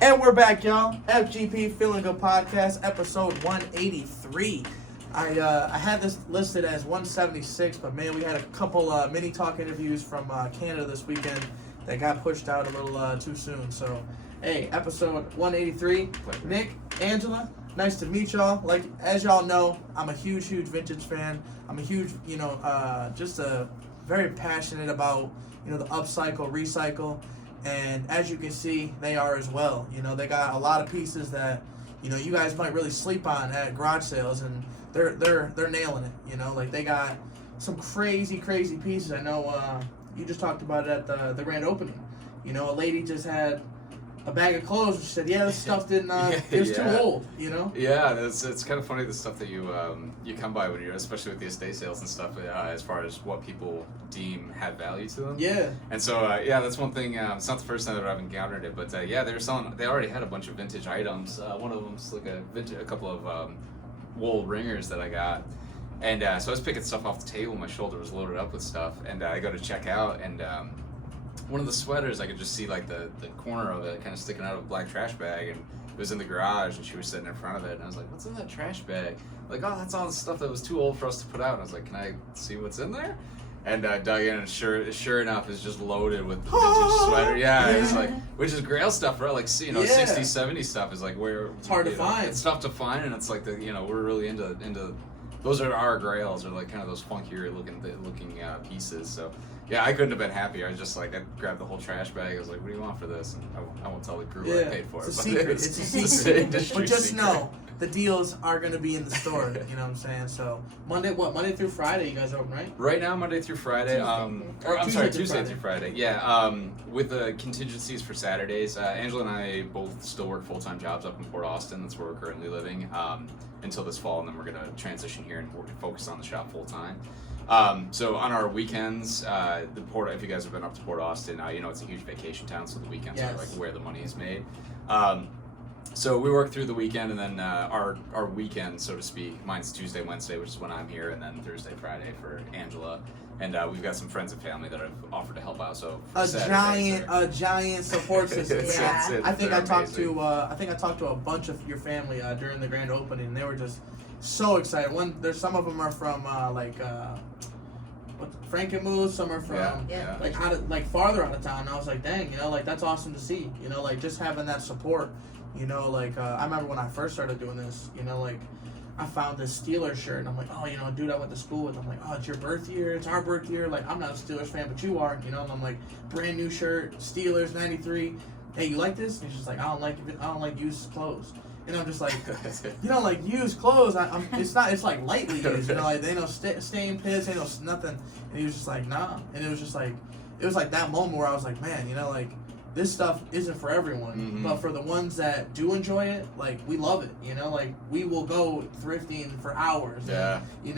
And we're back, y'all. FGP Feeling Good Podcast, episode 183. I had this listed as 176, but man, we had a couple mini talk interviews from Canada this weekend that got pushed out a little too soon. So, hey, episode 183. Nick, Angela, nice to meet y'all. Like, as y'all know, I'm a huge vintage fan. I'm a huge, just very passionate about, the upcycle, recycle. And as you can see, they are as well. They got a lot of pieces that, you guys might really sleep on at garage sales, and they're nailing it. Like they got some crazy pieces. I know you just talked about it at the grand opening. A lady just had a bag of clothes, and she said, "Yeah, this stuff didn't. It was too old." Yeah, it's kind of funny the stuff that you come by when you're, especially with the estate sales and stuff, as far as what people deem have value to them. Yeah. And so that's one thing. It's not the first time that I've encountered it, but they were selling. They already had a bunch of vintage items. One of them's like a couple of wool ringers that I got. And so I was picking stuff off the table. My shoulder was loaded up with stuff, and I go to check out, and one of the sweaters, I could just see like the corner of it kind of sticking out of a black trash bag, and it was in the garage, and she was sitting in front of it, and I was like, "What's in that trash bag?" Like, "Oh, that's all the stuff that was too old for us to put out." And I was like, "Can I see what's in there?" And I dug in, and sure enough, it's just loaded with vintage sweater. Yeah, it's like, which is grail stuff, right? Like, 60s, 70s stuff is like where it's hard to find. It's tough to find, and it's like we're really into those are our grails, or like kind of those funkier looking pieces. So yeah, I couldn't have been happier. I was just like, I grabbed the whole trash bag. I was like, "What do you want for this?" And I won't tell the crew what I paid for it. It's a secret. It's a secret. But just know, the deals are going to be in the store. You know what I'm saying? So Monday through Friday, you guys open, right? Right now, Monday through Friday. Tuesday through Friday. Yeah. With the contingencies for Saturdays, Angela and I both still work full-time jobs up in Port Austin. That's where we're currently living until this fall, and then we're going to transition here and focus on the shop full-time. So on our weekends, if you guys have been up to Port Austin, it's a huge vacation town, so the weekends are like where the money is made. So we work through the weekend, and then our weekend, so to speak, mine's Tuesday, Wednesday, which is when I'm here, and then Thursday, Friday for Angela. And we've got some friends and family that have offered to help out. So a giant support system. Yeah. I think I talked to a bunch of your family during the grand opening, and they were just so excited. There's some of them are from Frankenmuth, some are from farther out of town. And I was like, dang, that's awesome to see. Just having that support. I remember when I first started doing this, I found this Steelers shirt, and I'm like, oh, dude I went to school with. I'm like, oh, it's your birth year, it's our birth year. Like, I'm not a Steelers fan, but you are, and I'm like, brand new shirt, Steelers '93. Hey, you like this? And she's like, I don't like used clothes. And I'm just like, you don't like used clothes. It's like lightly used. Like they don't stain pits, they don't nothing. And he was just like, nah. And it was like that moment where I was like, man, this stuff isn't for everyone, but for the ones that do enjoy it, like, we love it, we will go thrifting for hours. Yeah. And,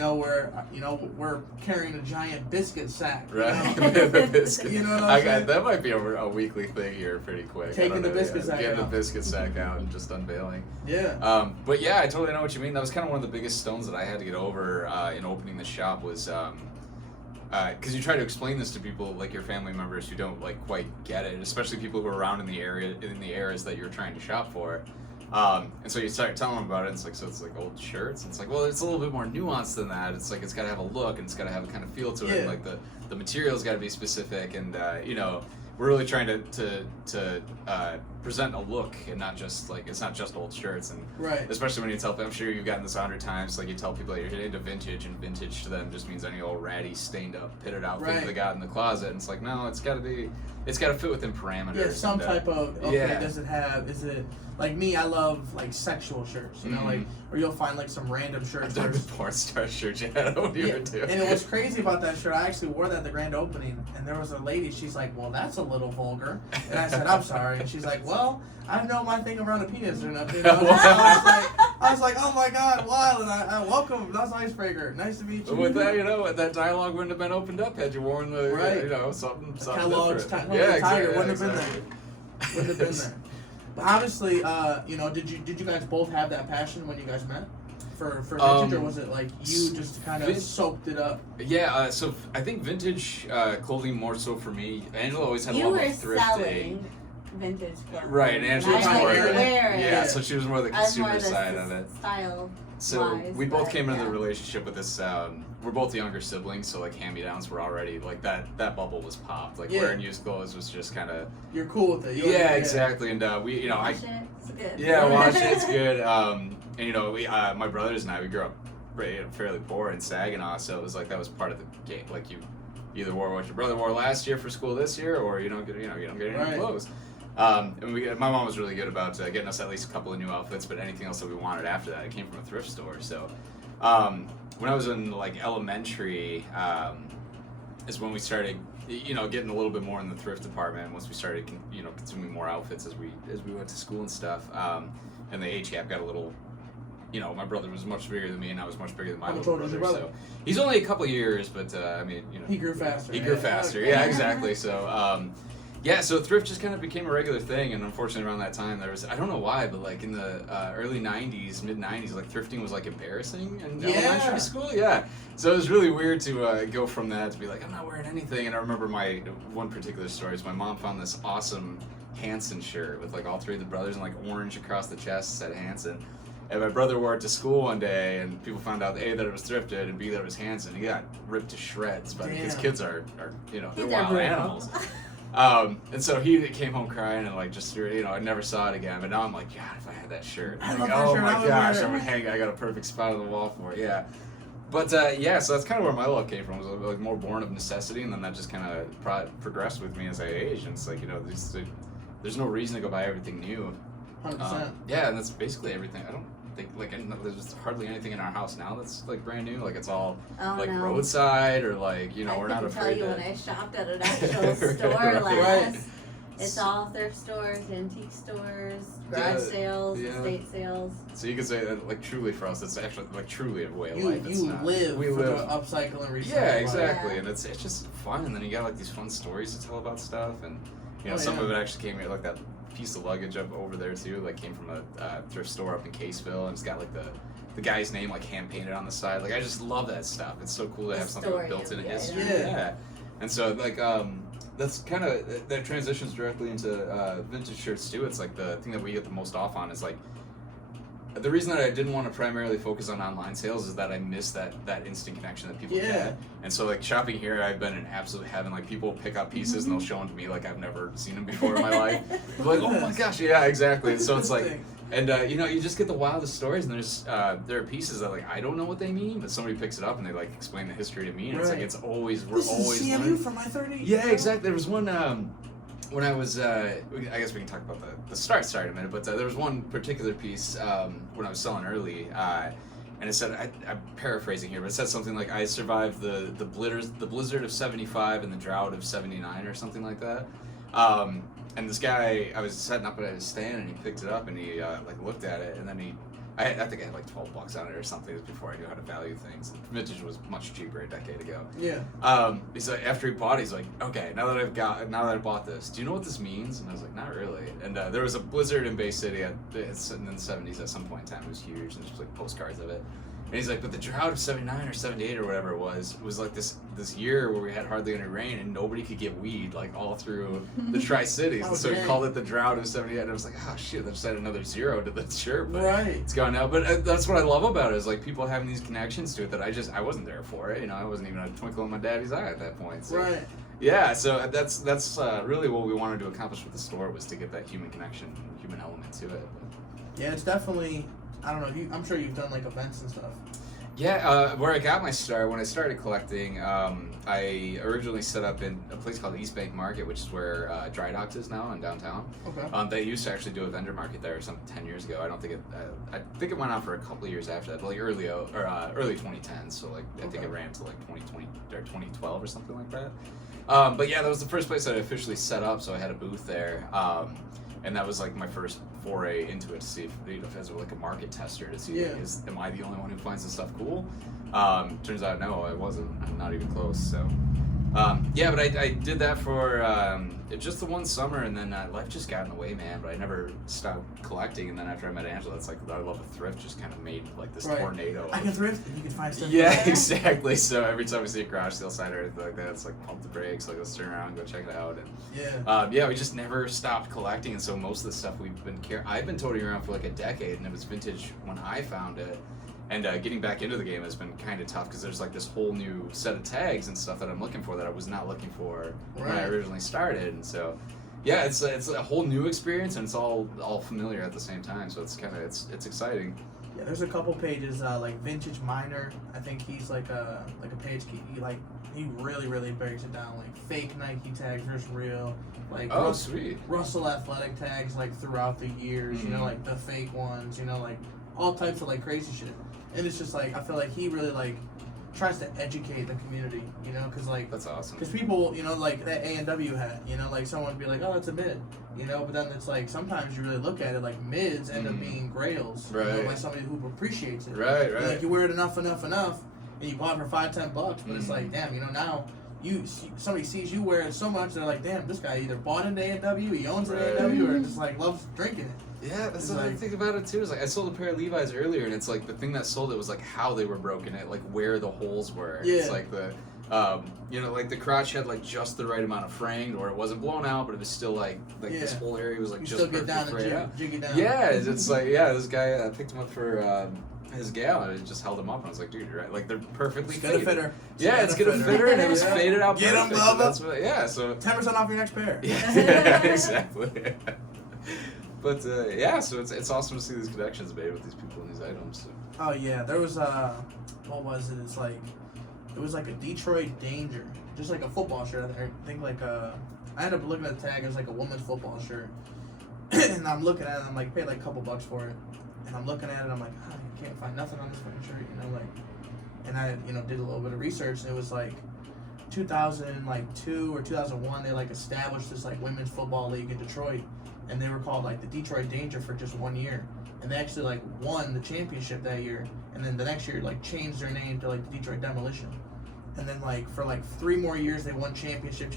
we're carrying a giant biscuit sack. Right. Biscuit. You know what I'm saying? That might be a weekly thing here pretty quick. Taking the biscuit sack out. Getting the biscuit sack out and just unveiling. Yeah. But yeah, I totally know what you mean. That was kind of one of the biggest stones that I had to get over in opening the shop was, because you try to explain this to people like your family members who don't quite get it, especially people who are around in the areas that you're trying to shop for. And so you start telling them about it, and it's like old shirts. And it's like, well, it's a little bit more nuanced than that. It's like it's got to have a look, and it's got to have a kind of feel to it. Like the material's got to be specific, and we're really trying to present a look, and not just it's not just old shirts. And especially when you tell people, I'm sure you've gotten this 100 times, you tell people that you're into vintage, and vintage to them just means any old ratty, stained up, pitted out thing they got in the closet. And it's like, no, it's got to fit within parameters. Yeah, some type of does it have? Is it like me? I love sexual shirts, or you'll find some random shirts. I've done the porn star shirt. Yeah, what do you do? And it was crazy about that shirt. I actually wore that at the grand opening, and there was a lady. She's like, "Well, that's a little vulgar," and I said, "I'm sorry," and she's like, "Well, I don't know my thing around a penis or nothing." I was like, "Oh my God, wild!" And I welcome. That's an icebreaker. Nice to meet you. With that, that dialogue wouldn't have been opened up had you worn the something Kellogg's different. Tiger wouldn't have been there. Wouldn't have been there. But obviously, did you guys both have that passion when you guys met for vintage, or was it you just kind of soaked it up? Yeah, so I think vintage clothing more so for me. Angela always had a love of thrifting. vintage clothes. Right, and Angela was I more like of to the, wear it. yeah, so she was more the I was more consumer the side of it. Style. So wise, we both but, came into yeah. the relationship with this. We're both younger siblings, so like hand-me-downs were already like that bubble was popped. Like Yeah. wearing used clothes was just kind of. You're cool with it. Yeah, exactly. And we, Wash it. It's good. Yeah, wash it. It's good. And you know, we, my brothers and I, we grew up fairly poor in Saginaw, so it was like that was part of the game. Like you either wore what your brother wore last year for school this year, or you don't get any Right. clothes. And my mom was really good about getting us at least a couple of new outfits, but anything else that we wanted after that, it came from a thrift store. So when I was in like elementary, is when we started, getting a little bit more in the thrift department. Once we started, consuming more outfits as we went to school and stuff, and the age gap got a little. My brother was much bigger than me, and I was much bigger than my little brother. So he's only a couple years, but he grew faster. He grew faster. Yeah, exactly. So. So thrift just kind of became a regular thing, and unfortunately around that time there was, I don't know why, but like in the early 90s, mid 90s, like thrifting was like embarrassing in elementary school. Yeah. So it was really weird to go from that to be like, I'm not wearing anything. And I remember my one particular story is my mom found this awesome Hanson shirt with like all three of the brothers and like orange across the chest said Hanson. And my brother wore it to school one day, and people found out A, that it was thrifted, and B, that it was Hanson. He got ripped to shreds, but because kids are they're wild animals. And so he came home crying and like just I never saw it again. But now I'm like, God, if I had that shirt, I like, love that oh shirt. my gosh, I'm gonna hang. I got a perfect spot on the wall for it. Yeah. But so that's kind of where my love came from. It was like more born of necessity, and then that just kind of progressed with me as I aged. And it's like there's no reason to go buy everything new. 100%. Yeah, and that's basically everything. I don't think there's hardly anything in our house now that's like brand new. Like it's all roadside or like we're not afraid. I can tell you when I shopped at an actual store last. It's all thrift stores, antique stores, garage sales, estate sales. So you could say that like truly for us, it's actually like truly a way of We life. live the upcycle and recycle. Yeah, exactly, and it's just fun. And then you got like these fun stories to tell about stuff, and some of it actually came like that piece of luggage up over there too, like came from a thrift store up in Caseville, and it's got like the guy's name like hand painted on the side. Like I just love that stuff. It's so cool to have something built in history. Yeah. And so like that's kind of that transitions directly into vintage shirts too. It's like the thing that we get the most off on is like the reason that I didn't want to primarily focus on online sales is that I miss that instant connection that people get. And so like shopping here, I've been in absolute heaven. Like people pick up pieces and they'll show them to me like I've never seen them before in my life. I'm like, oh my gosh, yeah, exactly. And so it's like, and you just get the wildest stories. And there are pieces that like I don't know what they mean, but somebody picks it up and they like explain the history to me. And it's like we're always CMU learning. from my 30s. Yeah, exactly. There was one. When I was, I guess we can talk about the start in a minute, but there was one particular piece when I was selling early, and it said, I'm paraphrasing here, but it said something like, I survived the blizzard of 75 and the drought of 79 or something like that. And this guy, I was setting up at his stand, and he picked it up, and he looked at it, and then I think I had like $12 on it or something. It was before I knew how to value things. Vintage was much cheaper a decade ago. Yeah. He's like, after he bought it, he's like, okay, now that I bought this, do you know what this means? And I was like, not really. And there was a blizzard in Bay City in the 70s at some point in time. It was huge, and there's like postcards of it. And he's like, but the drought of 79 or 78 or whatever it was like this year where we had hardly any rain and nobody could get weed like all through the Tri-Cities. And so he called it the drought of 78. And I was like, oh shit, that just added another zero to the shirt. But it's gone now. But that's what I love about it is like people having these connections to it that I wasn't there for it. I wasn't even a twinkle in my daddy's eye at that point. So. Yeah, so that's really what we wanted to accomplish with the store was to get that human connection, human element to it. Yeah, it's definitely. I don't know. I'm sure you've done like events and stuff. Yeah, where I got my start, when I started collecting, I originally set up in a place called East Bank Market, which is where Dry Docks is now in downtown. Okay. They used to actually do a vendor market there 10 years ago. I think it went on for a couple of years after that, like early 2010s. So like I think it ran to like 2020 or 2012 or something like that. But yeah, that was the first place that I officially set up, so I had a booth there. And that was like my first foray into it to see if as like a market tester to see like, am I the only one who finds this stuff cool? Turns out no, I wasn't. I'm not even close. So Yeah, but I did that for just the one summer, and then life just got in the way, man. But I never stopped collecting, and then after I met Angela, it's like I love a thrift just kind of made like this tornado. I can thrift, and you can find stuff. Yeah, exactly. So every time we see a garage sale sign or anything like that, it's like pump the brakes, like let's turn around, go check it out, and yeah, we just never stopped collecting, and so most of the stuff I've been toting around for like a decade, and it was vintage when I found it. And getting back into the game has been kind of tough because there's like this whole new set of tags and stuff that I'm looking for that I was not looking for when I originally started. And so, yeah, it's a whole new experience, and it's all familiar at the same time. So it's exciting. Yeah, there's a couple pages like Vintage Miner. I think he's like a page. He really breaks it down, like fake Nike tags versus real. Like sweet. Russell Athletic tags like throughout the years. You know, like the fake ones. You know, like all types of like crazy shit. And it's just like I feel like he really like tries to educate the community, you know, because like that's awesome. Because people, you know, like that A&W hat, you know, like someone would be like, oh, that's a mid, you know, but then it's like sometimes you really look at it like mids end up being grails, right? You know, like somebody who appreciates it, right. And, like you wear it enough, and you bought it for $5-10, but it's like damn, you know, now somebody sees you wear it so much they're like, damn, this guy either bought into A&W, he owns an A&W, or just like loves drinking it. Yeah, that's what I think about it too. Is like I sold a pair of Levi's earlier, and it's like the thing that sold it was like how they were broken, it like where the holes were. Yeah. It's like the, you know, like the crotch had like just the right amount of fraying, or it wasn't blown out, but it was still like this whole area was like you just still get down and jig it down. Yeah, it's like this guy picked him up for his gal, and it just held him up, and I was like, dude, you're right. Like they're perfectly faded. Fit her. Yeah, it's gonna fit her, and it was faded out. Get perfect. him, Bubba. That's what, so 10% off your next pair. Yeah, exactly. But yeah, so it's awesome to see these connections made with these people and these items. So. Oh yeah, there was what was it? It's like it was like a Detroit Danger, just like a football shirt. I think like I ended up looking at the tag. It was like a woman's football shirt, and I'm looking at it. I'm like paid like a couple bucks for it, and I'm looking at it. I'm like, I can't find nothing on this fucking shirt, you know, like. And I did a little bit of research, and it was like 2002 or 2001. They like established this like women's football league in Detroit. And they were called like the Detroit Danger for just 1 year, and they actually like won the championship that year. And then the next year like changed their name to like the Detroit Demolition. And then like for like 3 more years they won championship.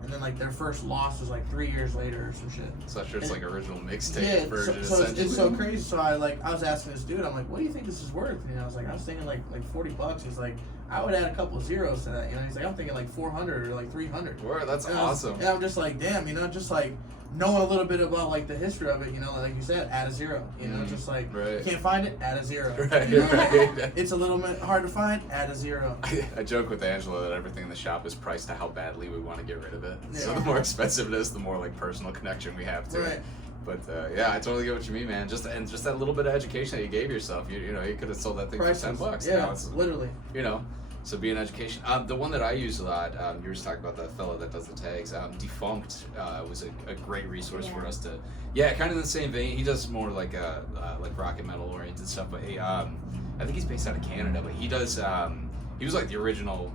And then like their first loss was like 3 years later or some shit. So that's just like original mixtape version. So it's so crazy. So I was asking this dude, I'm like, what do you think this is worth? And I was thinking like $40. He's like, I would add a couple of zeros to that. You know, he's like, I'm thinking like 400 or like 300. Word, that's awesome. And I'm just like, damn, you know, just like knowing a little bit about like the history of it, you know, like you said, add a zero. You know, just like you can't find it, add a zero. Right, you know, right. It's a little bit hard to find, add a zero. I joke with Angela that everything in the shop is priced to how badly we want to get rid of it. Yeah. So the more expensive it is, the more like personal connection we have to it. But yeah, I totally get what you mean, man. Just that little bit of education that you gave yourself, you know, you could have sold that thing for $10. Yeah, now it's, literally. You know. So be an education. The one that I use a lot, you were just talking about that fella that does the tags. Defunct was a great resource for us to, kind of in the same vein. He does more like rock and metal oriented stuff, but I think he's based out of Canada. But he does. He was like the original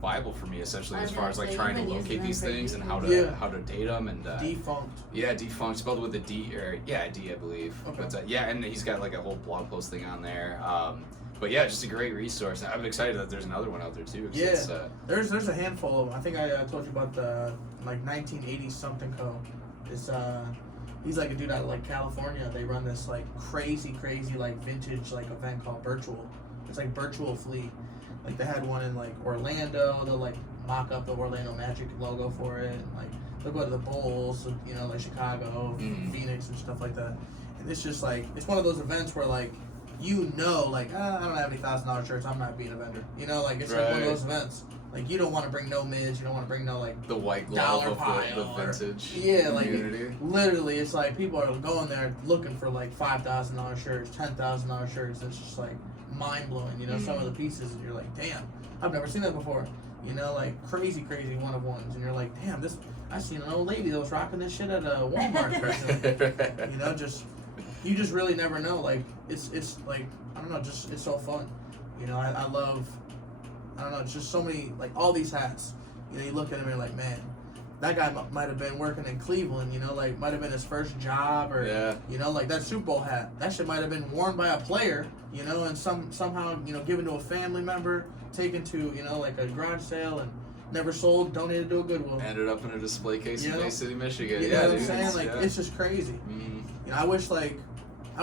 Bible for me, essentially, as far as like trying to locate these things and how to date them and. Defunct. Yeah, Defunct, spelled with a D, or D, I believe. Okay. But and he's got like a whole blog post thing on there. But yeah, just a great resource. I'm excited that there's another one out there too. Yeah, there's a handful of them. I think I told you about the like 1980 something co. It's he's like a dude out of like California. They run this like crazy like vintage like event called Virtual. It's like Virtual Fleet. Like they had one in like Orlando. They'll like mock up the Orlando Magic logo for it. And, like they'll go to the Bulls, you know, like Chicago, Phoenix, and stuff like that. And it's just like it's one of those events where like. You know, like, I don't have any $1,000 shirts, I'm not being a vendor. You know, like, it's like one of those events. Like, you don't want to bring no mids, you don't want to bring no, like, the white glove of the vintage community. Literally, it's like, people are going there looking for, like, $5,000 shirts, $10,000 shirts. It's just, like, mind-blowing, you know, some of the pieces, and you're like, damn, I've never seen that before. You know, like, crazy one-of-ones. And you're like, damn, I seen an old lady that was rocking this shit at a Walmart. You know, you just really never know. Like it's like I don't know, just it's so fun. You know, I love. I don't know, it's just so many like all these hats. You know, you look at them and you're like, man, that guy might have been working in Cleveland. You know, like might have been his first job, or you know, like that Super Bowl hat. That shit might have been worn by a player. You know, and somehow given to a family member, taken to, like a garage sale and never sold, donated to a Goodwill. Ended up in a display case in Bay City, Michigan. You know what I'm saying? Like, it's just crazy. Mm-hmm. I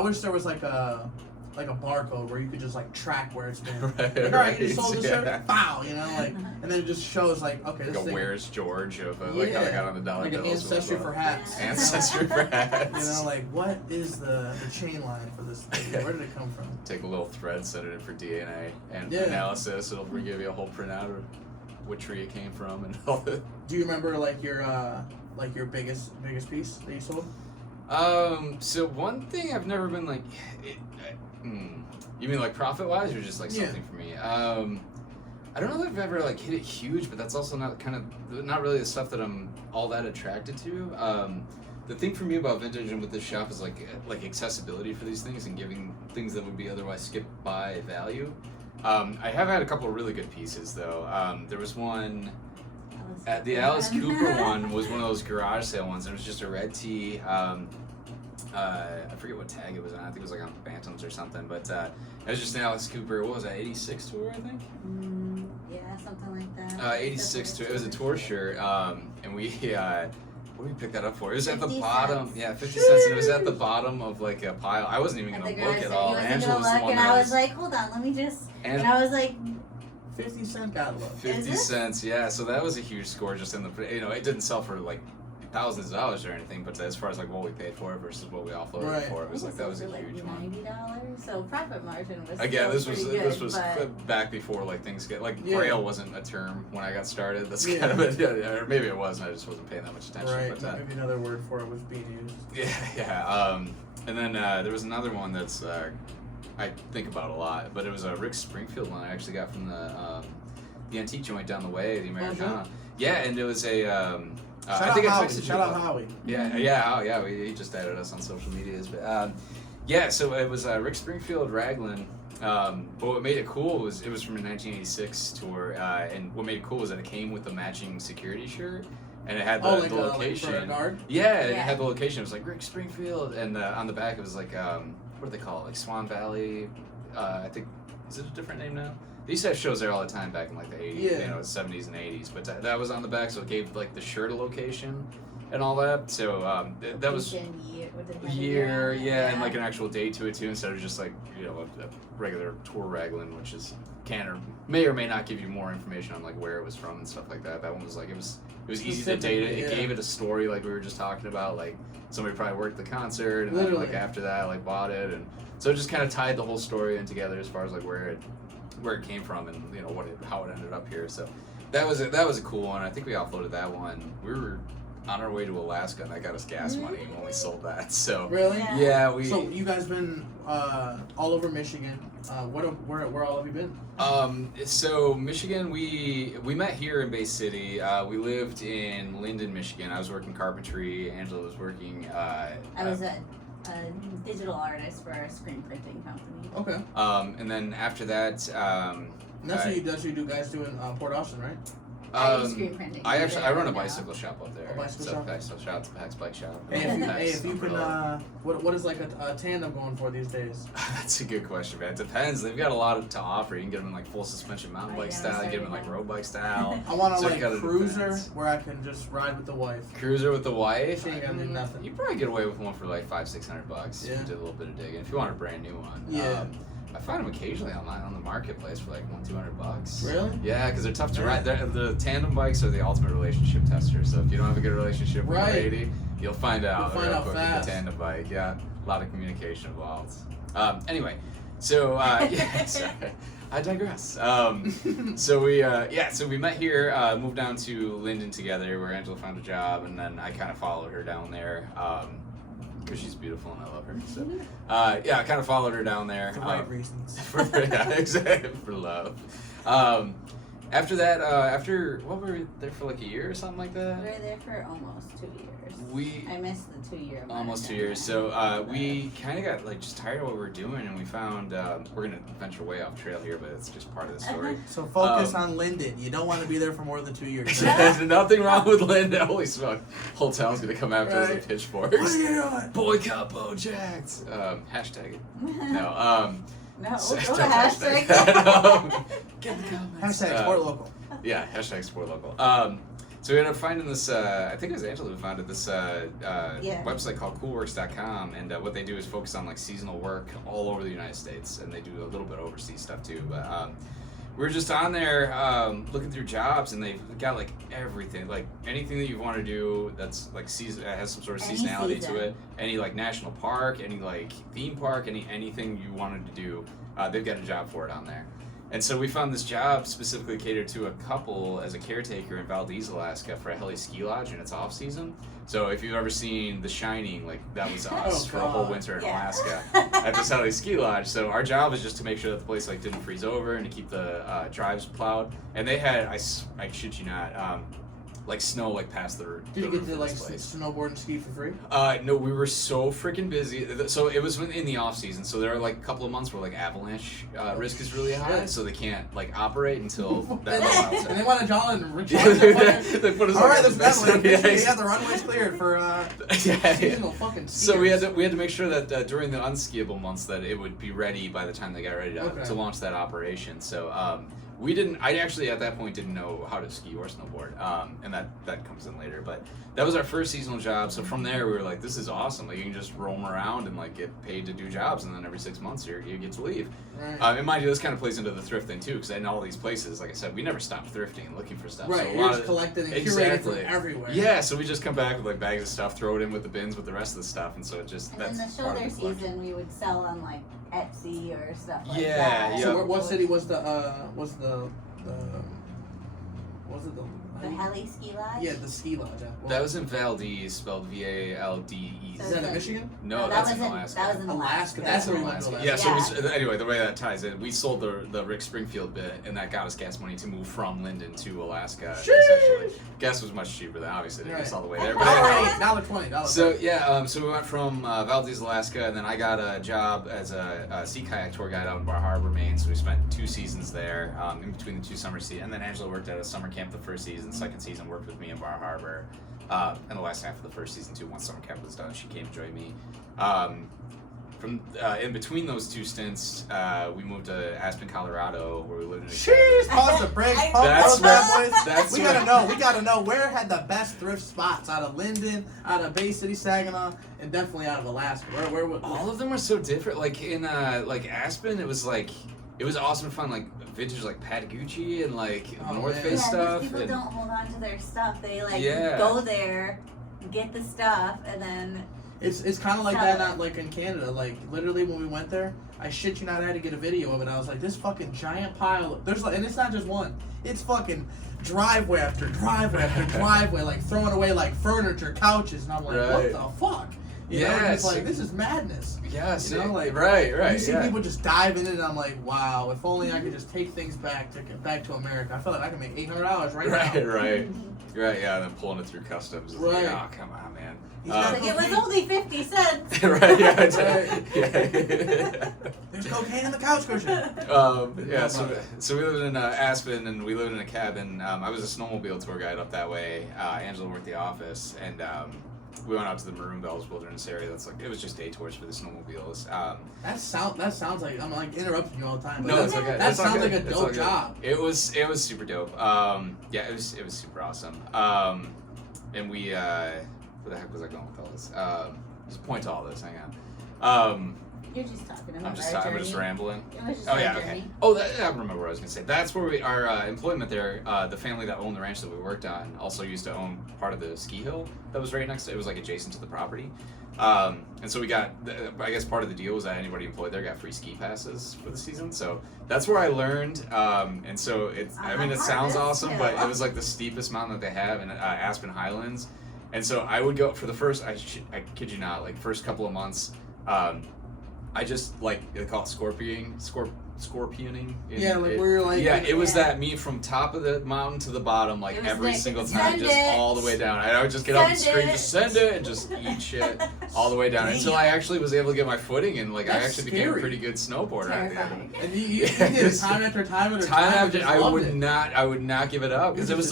wish there was like a barcode where you could just like track where it's been. Right, All right, you sold the yeah. shirt, wow, and then it just shows like, okay, this Like a thing, Where's George of like how I got on the dollar like an bills. ancestry for hats. Ancestry for hats. Like what is the chain line for this thing? Where did it come from? Take a little thread, send it in for DNA and analysis. It'll give you a whole printout of what tree it came from and all that. Do you remember like your biggest piece that you sold? So one thing I've never been like, you mean like profit wise or just like something for me? I don't know if I've ever like hit it huge, but that's also not really the stuff that I'm all that attracted to. The thing for me about vintage and with this shop is like accessibility for these things and giving things that would be otherwise skipped by value. I have had a couple of really good pieces though. There was one. The Alice Cooper one was one of those garage sale ones. It was just a red tee. I forget what tag it was on. I think it was like on Bantams or something. But it was just an Alice Cooper. What was that? 86 tour, I think. Yeah, something like that. 86 tour. It was a tour shirt. And we. What did we pick that up for? It was at the 50 bottom. cents. Yeah, 50 cents. And it was at the bottom of like a pile. I wasn't even gonna look at all. Angela was the one and I was like, hold on, let me just. And I was like. 50 cent got low. 50 cents, yeah. So that was a huge score just in the, it didn't sell for like thousands of dollars or anything, but as far as like what we paid for it versus what we offloaded it for, it was like that was a huge one. $90, so profit margin was. Again, this good, was back before like things get like Braille wasn't a term when I got started. That's kind of it, or maybe it was, and I just wasn't paying that much attention. Right, but maybe another word for it was being used. Yeah. And then there was another one that's I think about a lot, but it was a Rick Springfield one I actually got from the antique joint down the way, the Americana. Yeah, and it was a. I think I texted you. Shout out Howie. Yeah. He just added us on social medias, but yeah. So it was Rick Springfield Raglan. But what made it cool was it was from a 1986 tour, and what made it cool was that it came with the matching security shirt, and it had the location. Like for a guard? Yeah, it had the location. It was like Rick Springfield, and on the back it was like what do they call it? Like Swan Valley. I think is it a different name now? They used to have shows there all the time back in like the 80s, 70s and 80s. But that was on the back, so it gave like the shirt a location and all that. So that was year, and like an actual date to it too, instead of just like a regular tour raglan, which is may or may not give you more information on like where it was from and stuff like that. That one was like it was easy to date it. It gave it a story like we were just talking about. Like somebody probably worked the concert and then like after that like bought it, and so it just kind of tied the whole story in together as far as like where it came from and how it ended up here. So that was a cool one. I think we offloaded that one. We were on our way to Alaska and that got us gas money when we sold that. So really, yeah. So you guys been all over Michigan. Where all have you been? So Michigan, we met here in Bay City. We lived in Linden, Michigan. I was working carpentry. Angela was working. I was a digital artist for a screen printing company. Okay. And then after that, that's what you guys do in Port Austin, right? I do screen printing. I run a bicycle shop up there. A bicycle shop? Bicycle shop, Pax Bike Shop. Hey, if you can, what is like a tandem going for these days? That's a good question, man. It depends. They've got a lot to offer. You can get them in like full suspension mountain bike style. You get them in like road bike style. I want a cruiser where I can just ride with the wife. Cruiser with the wife? She ain't gonna do nothing. You probably get away with one for like $500-600 Yeah. if you did a little bit of digging. If you want a brand new one. Yeah. I find them occasionally online on the marketplace for like $100-200. Really? Yeah, because they're tough to ride. The tandem bikes are the ultimate relationship tester. So if you don't have a good relationship with a lady, you'll find out. You'll find out fast. With the tandem bike, yeah, a lot of communication involved. Anyway, so yeah, sorry, I digress. So we met here, moved down to Linden together, where Angela found a job, and then I kind of followed her down there. Because she's beautiful and I love her. So, I kind of followed her down there. For the right reasons. Exactly, for love. After that, what were we there for like a year or something like that? We were there for almost 2 years. I missed the 2 year. Almost 2 years. So we kind of got like just tired of what we were doing, and we found we're gonna venture way off trail here, but it's just part of the story. So focus on Linden. You don't want to be there for more than 2 years. There's nothing wrong with Linden. Holy smoke! Whole town's gonna come after us with pitchforks. What are you doing? Boycott Bonejacked. Hashtag it. No. No, go Don't hashtag. Get in the comments. Hashtag sport local. Yeah, hashtag sport local. So we ended up finding this, I think it was Angela who founded this website called coolworks.com, and what they do is focus on like seasonal work all over the United States, and they do a little bit of overseas stuff too. But we were just on there looking through jobs, and they've got like everything, like anything that you want to do that's like has some sort of seasonality to it. Any like national park, any like theme park, anything you wanted to do, they've got a job for it on there. And so we found this job specifically catered to a couple as a caretaker in Valdez, Alaska for a heli ski lodge in its off season. So if you've ever seen The Shining, like that was us for a whole winter in Alaska at this heli ski lodge. So our job was just to make sure that the place like didn't freeze over and to keep the drives plowed. And they had, I shit you not, like snow like past the Did you roof get to of like this place. snowboard and ski for free? No, we were so freaking busy. So it was in the off season. So there are like a couple of months where like avalanche risk is really high, so they can't like operate until that allows it. And they want to draw and They put us all right, like let's on the definitely. ice. Yeah, the runway's cleared for seasonal fucking skiers. So we had to make sure that during the unskiable months that it would be ready by the time they got ready to launch that operation. So we didn't. I actually at that point didn't know how to ski or snowboard, and that comes in later. But that was our first seasonal job. So from there we were like, this is awesome. Like you can just roam around and like get paid to do jobs, and then every 6 months you get to leave. Right. And mind you, this kind of plays into the thrifting too, because in all these places, like I said, we never stopped thrifting and looking for stuff. Right, So you're just collecting and curating from everywhere. Yeah, so we just come back with like bags of stuff, throw it in with the bins with the rest of the stuff, and so it just And then the shoulder season we would sell on like Etsy or stuff like that. Yeah. So what city was the heli ski lodge? Yeah, the ski lodge. That was in Valdez, spelled Valdes. Is that in Michigan? No, that's in Alaska. That was in Alaska. That's where we went to Alaska. Yeah, so anyway, the way that ties in, we sold the Rick Springfield bit, and that got us gas money to move from Linden to Alaska. Essentially, gas was much cheaper than obviously they us all the way there. But $1.20. So yeah, so we went from Valdez, Alaska, and then I got a job as a sea kayak tour guide out in Bar Harbor, Maine. So we spent 2 seasons there, in between the 2 summer seasons. And then Angela worked at a summer camp the first season. Second season worked with me in Bar Harbor. And the last half of the first season too, once summer camp was done, she came to join me. From in between those 2 stints, we moved to Aspen, Colorado, where we lived in a Jeez, pause the break. We gotta know where had the best thrift spots out of Linden, out of Bay City, Saginaw, and definitely out of Alaska. Where all of them are so different. Like in like Aspen, it was awesome to find like vintage like Patagucci and like North Face stuff. People don't hold on to their stuff. They like Yeah. go there, get the stuff, and then It's kind of like that, not like in Canada. Like literally when we went there, I shit you not, I had to get a video of it. I was like, this fucking giant pile. There's like, and it's not just one. It's fucking driveway after driveway after driveway, like throwing away like furniture, couches, and I'm like, what the fuck? You know, it's like this is madness. Yes, you know, like right. You see people just dive in it, and I'm like, wow. If only I could just take things back to America. I feel like I can make $800 right now. Right. Yeah, and then pulling it through customs. It's like, oh, come on, man. like it was only 50 cents. Right. Yeah. There's cocaine in the couch cushion. Yeah. So we lived in Aspen, and we lived in a cabin. I was a snowmobile tour guide up that way. Angela worked the office, and we went out to the Maroon Bells Wilderness area. That's like, it was just day tours for the snowmobiles. That sounds like, I'm like interrupting you all the time. No, it's okay. That sounds like a dope job. It was super dope. Yeah, it was super awesome. And we where the heck was I going with all this? There's a point to all this. Hang on. You're just talking about I'm just rambling. It was just Oh yeah, journey. okay. Oh, I remember what I was gonna say. That's where our employment there. The family that owned the ranch that we worked on also used to own part of the ski hill that was right next to. It was like adjacent to the property, and so we got. I guess part of the deal was that anybody employed there got free ski passes for the season. So that's where I learned. And so it's. I mean, it sounds awesome, but it was like the steepest mountain that they have in Aspen Highlands, and so I would go for the first. I kid you not, like first couple of months. I just like they call it scorpioning. Where you're like. Yeah, it was that me from top of the mountain to the bottom, like every single time, just all the way down. I would just get up and scream, just send it, and just eat shit all the way down until I actually was able to get my footing, and like I actually became a pretty good snowboarder at the end. And you did it time after time after time. After I would not give it up because it was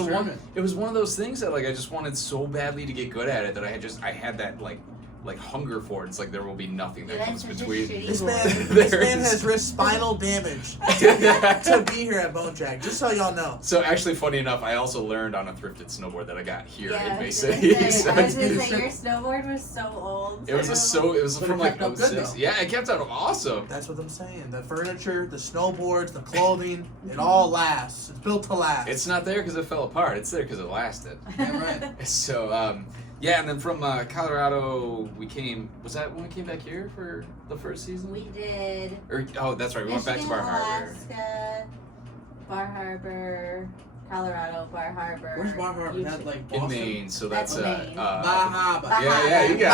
one of those things that like I just wanted so badly to get good at it that I had that like like hunger for it. It's like there will be nothing that Yeah, comes that's such a between. shitty This goal. man has risked spinal damage to be here at Bonejacked. Just so y'all know. So actually, funny enough, I also learned on a thrifted snowboard that I got here in I Bay was gonna City. say, So I was gonna it's- say your snowboard was so old. it was it was But from it like kept up good, 06. though. Yeah, it kept out awesome. That's what I'm saying. The furniture, the snowboards, the clothing, it all lasts. It's built to last. It's not there because it fell apart. It's there because it lasted. Damn right. So yeah, and then from Colorado we came. Was that when we came back here for the first season? We did. Or oh, that's right. We went back to Bar Harbor. Alaska, Bar Harbor, Colorado, Bar Harbor. Where's Bar Harbor? Utah. That's like In Boston. Maine, so That's that's Maine. Bahama. Yeah, you got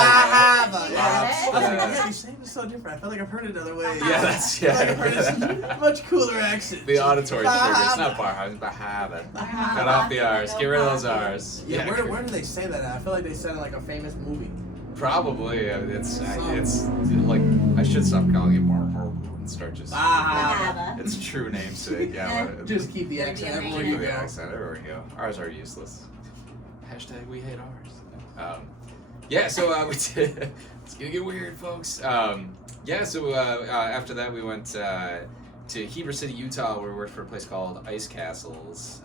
Bahama. it. Yeah. Got I was it? like, Yeah. yeah, you're saying this so different. I feel like I've heard it another way. Yeah, that's I feel like I've heard it yeah. in much cooler accent. The auditory trigger. It's not Bahama. Bar Harbor. It's Bahama. Bahama. Cut off the R's. No Get rid of those problem. R's. Yeah, where do they say that at? I feel like they said it in like a famous movie. Probably. It's like I should stop calling it Bar Harbor and start just. Bahama. It's a true namesake. Yeah. Just keep the accent everywhere you Keep the go. accent everywhere you go. Ours are useless. Hashtag we hate ours. Yeah, so we did. It's gonna get weird, folks. Yeah, so after that we went to Heber City, Utah, where we worked for a place called Ice Castles.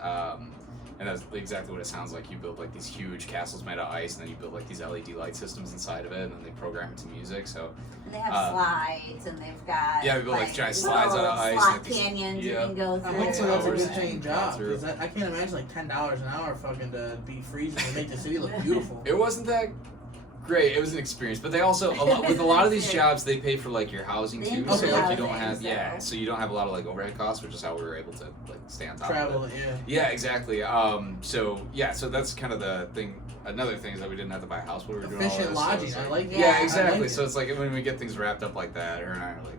And that's exactly what it sounds like. You build like these huge castles made of ice, and then you build like these LED light systems inside of it, and then they program it to music. So And they have slides, and they've got yeah, we built like giant slides out of ice. slot and these- canyons yeah. you can go I'm through. hoping that's a Hours good paying and job. through. 'Cause I can't imagine like $10 an hour fucking to be freezing and make the city look beautiful. It wasn't that great. It was an experience, but they also with a lot of these jobs they pay for like your housing They too. include So like you don't housing, have so- so you don't have a lot of like overhead costs, which is how we were able to like stay on top Travel, of it. yeah. Yeah, exactly. So that's kind of the thing. Another thing is that we didn't have to buy a house while we were doing all Efficient this. So lodging. it's I like- like that. yeah, I exactly. like So it. it's like when we get things wrapped up like that, her and I are like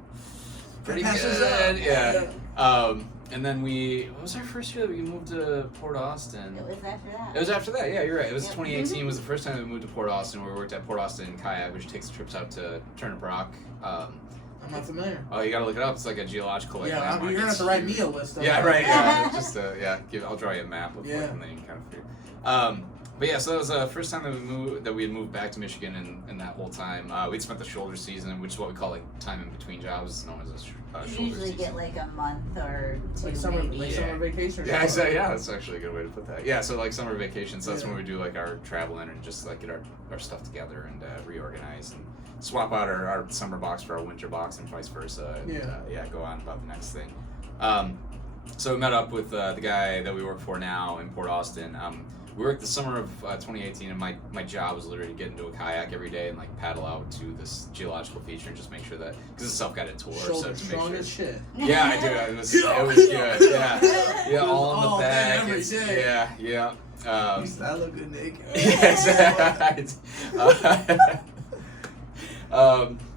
pretty Passes good. up. Yeah. And then what was our first year that we moved to Port Austin? It was after that. It was after that, yeah, you're right. It was Yep. 2018 was the first time we moved to Port Austin, where we worked at Port Austin Kayak, which takes trips out to Turnip Rock. I'm not familiar. Oh, you gotta look it up. It's like a geological like, Yeah, landmark. you're gonna have It's to write huge. me a list of Yeah, it. right. Yeah, just I'll draw you a map of Yeah. like, and then you can kind of figure. But yeah, so that was the first time that we had moved back to Michigan, and that whole time we'd spent the shoulder season, which is what we call like time in between jobs, it's known as a You shoulder usually season. get like a month or two, Like summer, maybe. like Yeah. summer vacation. Or Yeah, something. exactly. Yeah, that's actually a good way to put that. Yeah, so like summer vacations, that's Yeah. when we do like our traveling and just like get our stuff together and reorganize and swap out our summer box for our winter box and vice versa. And, go on about the next thing. So we met up with the guy that we work for now in Port Austin. We worked the summer of 2018, and my job was literally to get into a kayak every day and like paddle out to this geological feature and just make sure that because it's a self-guided tour, so Shoulder to strong make as sure. shit. Yeah, I do. It was good. Yeah, It was all in the all day, back. every It's- day. Yeah. I look good naked. Yeah, exactly.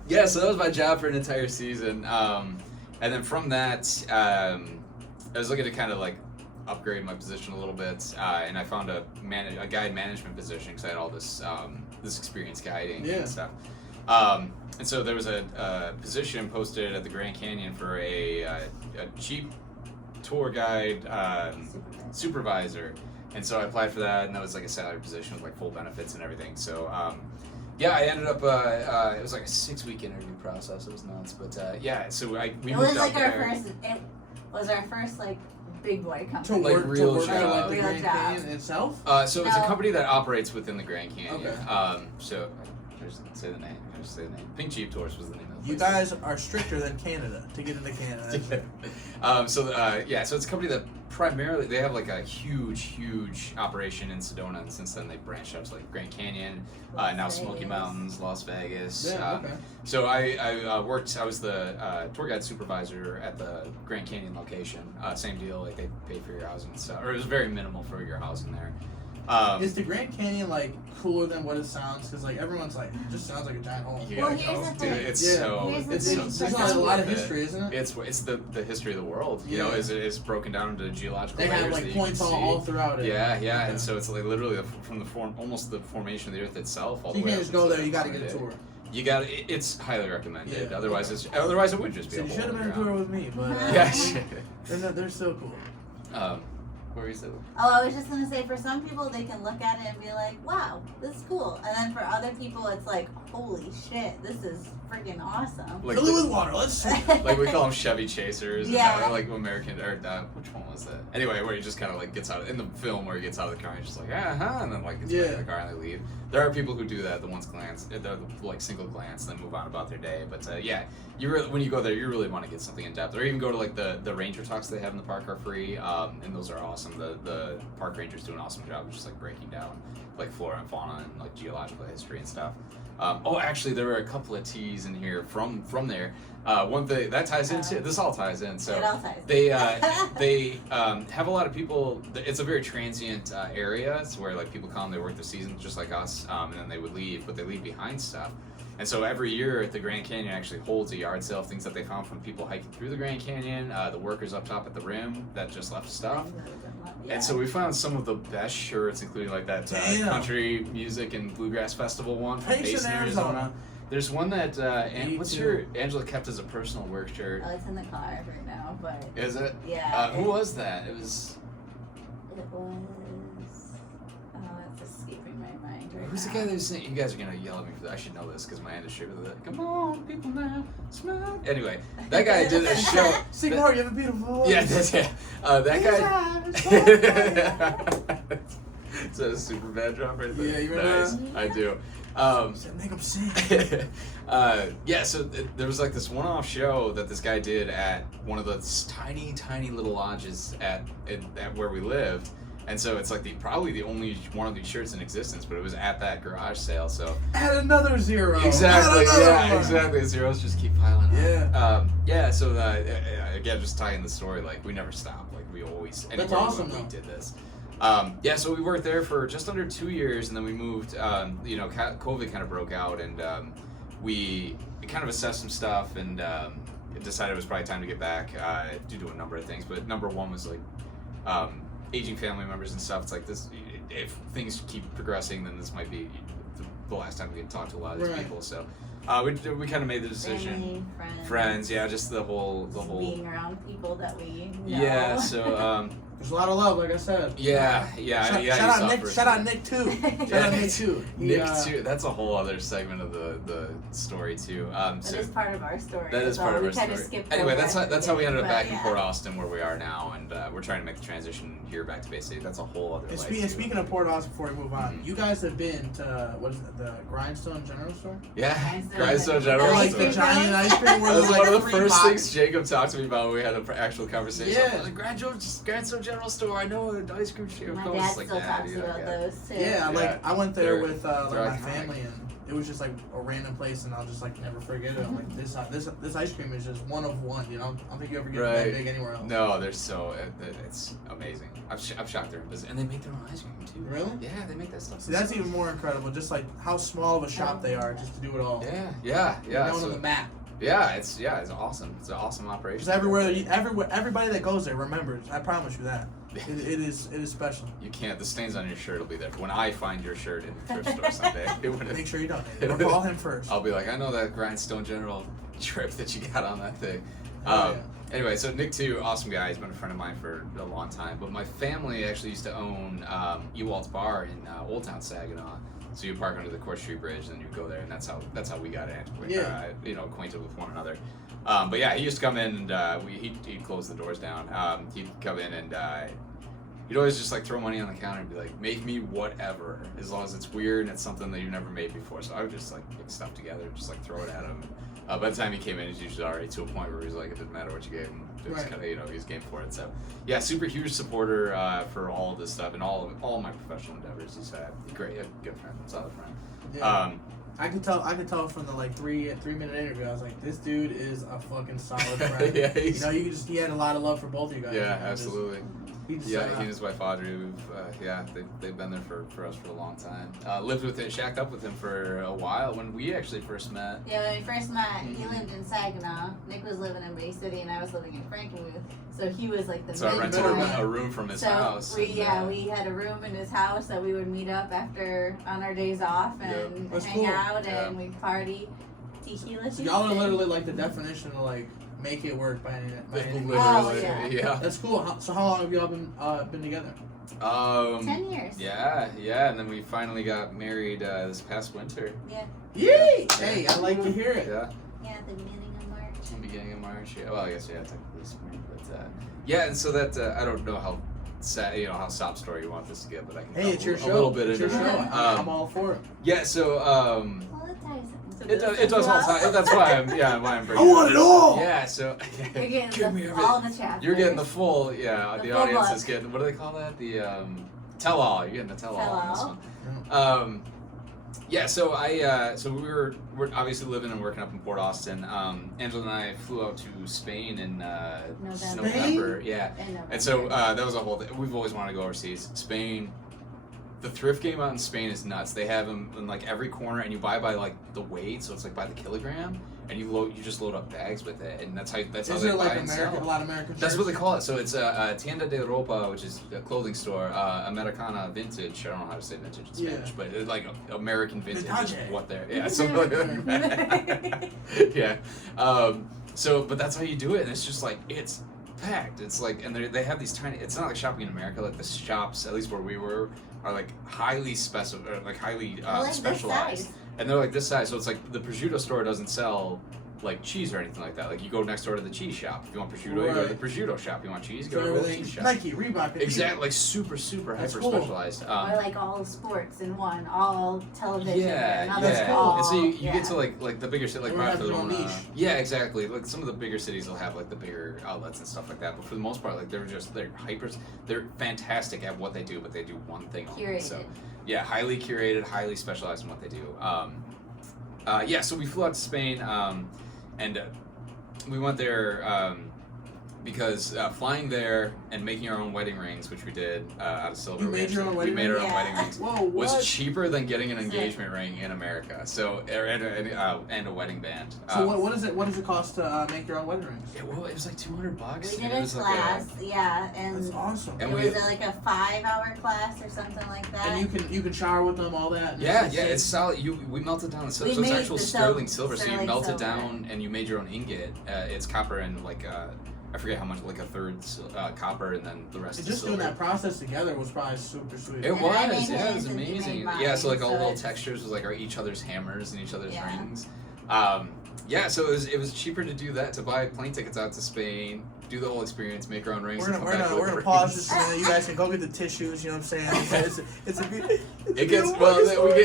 Yeah, so that was my job for an entire season. And then from that, I was looking to kind of like upgrade my position a little bit, and I found a guide management position because I had all this this experience guiding Yeah. and stuff. And so there was a position posted at the Grand Canyon for a cheap tour guide supervisor. And so I applied for that, and that was like a salary position with like full benefits and everything. So yeah, I ended up. It was like a 6-week interview process. It was nuts, but yeah. So we It moved was out like there. It was our first like big boy To company. Like work, real to work at job. like the Real Grand job. Canyon itself. So it's a No. company that operates within the Grand Canyon. Okay. So just say the name. Just say the name. Pink Jeep Tours was the name of the You place. guys are stricter than Canada to get into Canada. So it's a company that primarily they have like a huge operation in Sedona, and since then they branched out to like Grand Canyon, Las now Smoky Vegas. Mountains, Las Vegas. Yeah, okay. So I worked. I was the tour guide supervisor at the Grand Canyon location. Same deal. Like they paid for your housing and stuff, or it was very minimal for your housing there. Is the Grand Canyon like cooler than what it sounds? Because like everyone's like, it just sounds like a giant hole. You Well, gotta here's go. the Dude, thing. it's Yeah. so Here's the it's thing. so There's There's not a lot of worth it. history, isn't it? It's the history of the world. You know, Yeah. it's broken down into geological They layers have that like you points can see. all throughout it. Yeah, Okay. and so it's like literally from the almost the formation of the Earth itself all So the you way can't up just go into there. You got to modern get a day. tour. You got it's highly recommended. Yeah. Otherwise, it would just be. So a you hole should have in been the a tour ground. with me, but Yeah, shit. they're so cool. What were you saying? Oh, I was just gonna say, for some people, they can look at it and be like, "Wow, this is cool," and then for other people, it's like, "Holy shit, this is freaking awesome!" Fill it with water. Let's. Like we call them Chevy Chasers. Yeah. And, like American or which one was that? Anyway, where he just kind of like gets out in the film where he gets out of the car and he's just like and then like gets back in the car and they leave. There are people who do that. The ones glance, they're like single glance, then move on about their day. But when you go there, you really want to get something in depth, or even go to like the ranger talks they have in the park are free, and those are awesome. The park rangers do an awesome job of just like breaking down like flora and fauna and like geological history and stuff. Actually, there were a couple of teas in here from there. One thing that ties into this all ties in. So it all ties. they have a lot of people. It's a very transient area. It's where like people come, they work the season just like us, and then they would leave, but they leave behind stuff. And so every year at the Grand Canyon actually holds a yard sale of things that they found from people hiking through the Grand Canyon, the workers up top at the rim that just left stuff. Yeah. And so we found some of the best shirts, including like that country music and bluegrass festival one from Basin, Arizona. There's one that Angela kept as a personal work shirt. Oh, it's in the car right now, but Is it? yeah. Who was that? It was. It's escaping my mind right Who's the now. guy that was saying? You guys are gonna yell at me for that. I should know this because my hand is shaking with it. Come on, people now, smile. Anyway, that guy did a show. Sing more. You have a beautiful voice. Yeah, that guy. It's a super bad drop right there. Yeah, you remember nice. that? I do. Make them sing. So there was like this one-off show that this guy did at one of the tiny little lodges at where we lived, and so it's like probably the only one of these shirts in existence, but it was at that garage sale. So add another zero. exactly, Add exactly. Zeros just keep piling up. Yeah. So again, just tying the story, like we never stopped. Like we always. That's awesome. We did this. So we worked there for just under 2 years, and then we moved. COVID kind of broke out, and we kind of assessed some stuff, and decided it was probably time to get back due to a number of things. But number one was like aging family members and stuff. It's like this. If things keep progressing, then this might be the last time we can talk to a lot of these people. So we kind of made the decision. Family, friends, yeah, just the whole being around people that we know. Yeah, so there's a lot of love, like I said. Yeah. Shout out Nick too. Nick too. That's a whole other segment of the story too. That is part of our story. That is part of our story. Anyway, that's how we ended up back in yeah. Port Austin, where we are now, and we're trying to make the transition here back to Bay City. That's a whole other. Speaking of Port Austin, before we move on, you guys have been to what is it, the Grindstone General Store? Yeah, Grindstone General Like Store. the giant ice cream. That was like one of the first boxes. things Jacob talked to me about when we had an actual conversation. Yeah. I was like, Grindstone General Store. I know an ice cream shop. My dad still talks about those too. Yeah, I went there with my iconic. family, and it was just like a random place, and I'll just like never forget it. I'm like, this ice cream is just one of one. You know, I don't think you ever get that big anywhere else. No, they're so it's amazing. I've shopped there, and they make their own ice cream too. Really? Yeah, they make that stuff. See, that's even more incredible. Just like how small of a shop they are, just to do it all. Yeah. Going on the map. Yeah, it's awesome. It's an awesome operation. Just everybody that goes there remembers. I promise you that. It is special. You can't. The stains on your shirt will be there. When I find your shirt in the thrift store someday, make sure you don't. Or call him first. I'll be like, I know that Grindstone General trip that you got on that thing. Anyway, so Nick too, awesome guy. He's been a friend of mine for a long time. But my family actually used to own Ewald's Bar in Old Town Saginaw. So you park under the Court Street Bridge, and you go there, and that's how we got acquainted with one another. But yeah, he used to come in, and he'd close the doors down. He'd come in, and he'd always just like throw money on the counter and be like, "Make me whatever, as long as it's weird and it's something that you've never made before." So I would just like pick stuff together, just like throw it at him. By the time he came in, he's usually already to a point where he's like, it didn't matter what you gave him. It was kind of, he's game for it. So, yeah, super huge supporter for all of this stuff and all of my professional endeavors. He's a good friend, solid friend. Yeah. I could tell from the like 3-minute interview. I was like, this dude is a fucking solid friend. Yeah, he had a lot of love for both of you guys. Yeah, absolutely. He and his wife Audrey, they've been there for us for a long time. Lived with him, shacked up with him for a while when we actually first met. Yeah, when we first met, he lived in Saginaw. Nick was living in Bay City, and I was living in Frankenmuth. So he was like the I rented a room from his house. We had a room in his house that we would meet up on our days off and hang out, and we'd party. Tequila. So y'all are literally like the definition of like make it work by any Literally, Oh, yeah. That's cool. So how long have y'all been together? 10 years. Yeah, and then we finally got married this past winter. Yeah. Yay! Hey, I like to hear it. Yeah. Yeah, at the beginning of March. Beginning of March. Yeah. Well, I guess technically spring, but yeah. And so that I don't know how how sob story you want this to get, but I can. Hey, it's your show. A little bit It's your into show. it. I'm all for it. Yeah. So Well, it ties into it does all time. That's why I'm I want it all. Yeah. So You're getting give me all the chapters. You're getting the full. The full audience book. is getting. What do they call that? The tell all. You're getting the tell all on this Tell-all. one. Yeah, so so we're obviously living and working up in Port Austin. Angela and I flew out to Spain in November. Yeah, and so that was a whole thing. We've always wanted to go overseas. Spain, the thrift game out in Spain is nuts. They have them in like every corner, and you buy by like the weight, so it's like by the kilogram, and you just load up bags with it, and that's how Is they there buy like and American, sell. a lot of American That's shirts? what they call it. So it's a tienda de ropa, which is a clothing store. Americana vintage. I don't know how to say vintage in Spanish, but it's like American vintage is Vintage. what they're. Yeah, something like that. Yeah. So, but that's how you do it, and it's just like it's packed. It's like, and they have these tiny. It's not like shopping in America. Like the shops, at least where we were, are like highly specialized, and they're like this size. So it's like the prosciutto store doesn't sell like cheese or anything like that. Like you go next door to the cheese shop. If you want prosciutto, you go to the prosciutto shop. You want cheese, you go to the cheese shop. Nike, Reebok, Exactly, like super That's hyper cool. specialized. Or like all sports in one, all television. Yeah, and That's yeah. cool. all, And so you yeah. get to like the bigger cities, like We're having our own Barcelona. niche. Yeah, exactly. Like some of the bigger cities will have like the bigger outlets and stuff like that. But for the most part, like they're hypers. They're fantastic at what they do, but they do one thing only. Curated. So yeah, highly curated, highly specialized in what they do. Yeah, so we flew out to Spain, and we went there because flying there and making our own wedding rings, which we did out of silver. You made your own wedding We made our ring? own wedding Yeah. rings. Whoa, what? Was cheaper than getting an engagement ring in America. So and a wedding band. So what does it cost to make your own wedding rings? It was like $200. We did and a it was class, and That's awesome. And it we- was like a 5-hour class or something like that. And you can shower with them, all that. and Yeah, it's yeah, safe. it's solid. We melted down the silver. We So it's made actual the sterling silver. So you sterling melt it silver. down and you made your own ingot. It's copper and like I forget how much, like a third copper and then the rest And is just silver. doing that process together was probably super sweet. It And I made was, yeah, it his was and he amazing. made mine, Yeah, so like all so little it's- textures was like each other's hammers and each other's Yeah. rings. Yeah, so it was cheaper to do that, to buy plane tickets out to Spain, do the whole experience, make our own rings. We're and gonna come back with pause rings. this a minute. You guys can go get the tissues. You know what I'm saying? It's It gets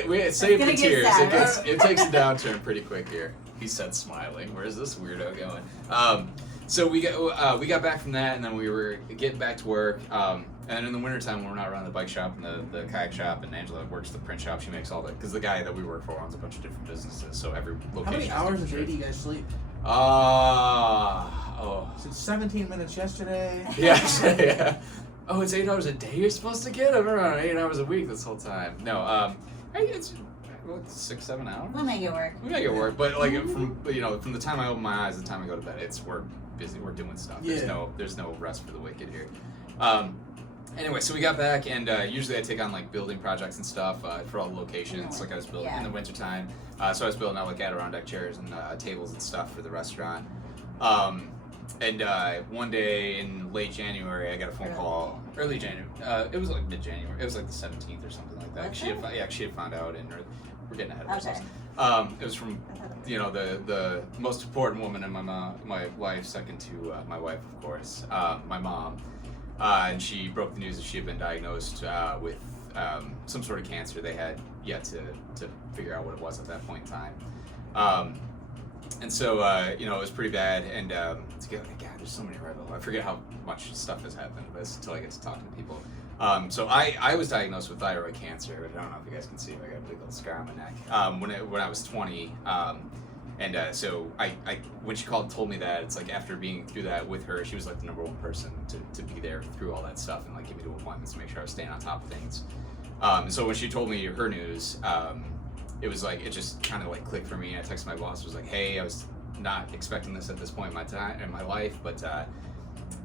we save gonna the get tears. sadder. It takes a downturn pretty quick here. He said, smiling. Where's this weirdo going? So we got back from that, and then we were getting back to work. And in the wintertime, when we're not running the bike shop and the kayak shop, and Angela works the print shop, she makes all that, because the guy that we work for owns a bunch of different businesses, so every location. How many has hours a different day do shifts. you guys sleep? Oh. So it's 17 minutes yesterday. Yeah. Oh, it's 8 hours a day you're supposed to get? I've been around 8 hours a week this whole time. No, it's 6-7 hours. We'll make it work. We make it work, but like from the time I open my eyes to the time I go to bed, we're busy, we're doing stuff. Yeah. There's no rest for the wicked here. Anyway, so we got back, and usually I take on like building projects and stuff for all the locations. Like I was building in the wintertime, so I was building out like Adirondack chairs and tables and stuff for the restaurant. And one day in late January, I got a phone call. Early January. It was like mid-January. It was like the 17th or something like that. She had found out, and we're getting ahead of ourselves. It was from the most important woman in my life, second to my wife, of course, my mom. And she broke the news that she had been diagnosed with some sort of cancer. They had yet to figure out what it was at that point in time. And so, it was pretty bad. And God, there's so many rebels. I forget how much stuff has happened until I get to talking to people. So I was diagnosed with thyroid cancer. I don't know if you guys can see. I got a big old scar on my neck. When I was 20. So when she called and told me that, it's like after being through that with her, she was like the number one person to be there through all that stuff and like give me the appointments to make sure I was staying on top of things. So when she told me her news, it was like, it just kind of like clicked for me. I texted my boss, was like, hey, I was not expecting this at this point in my life, but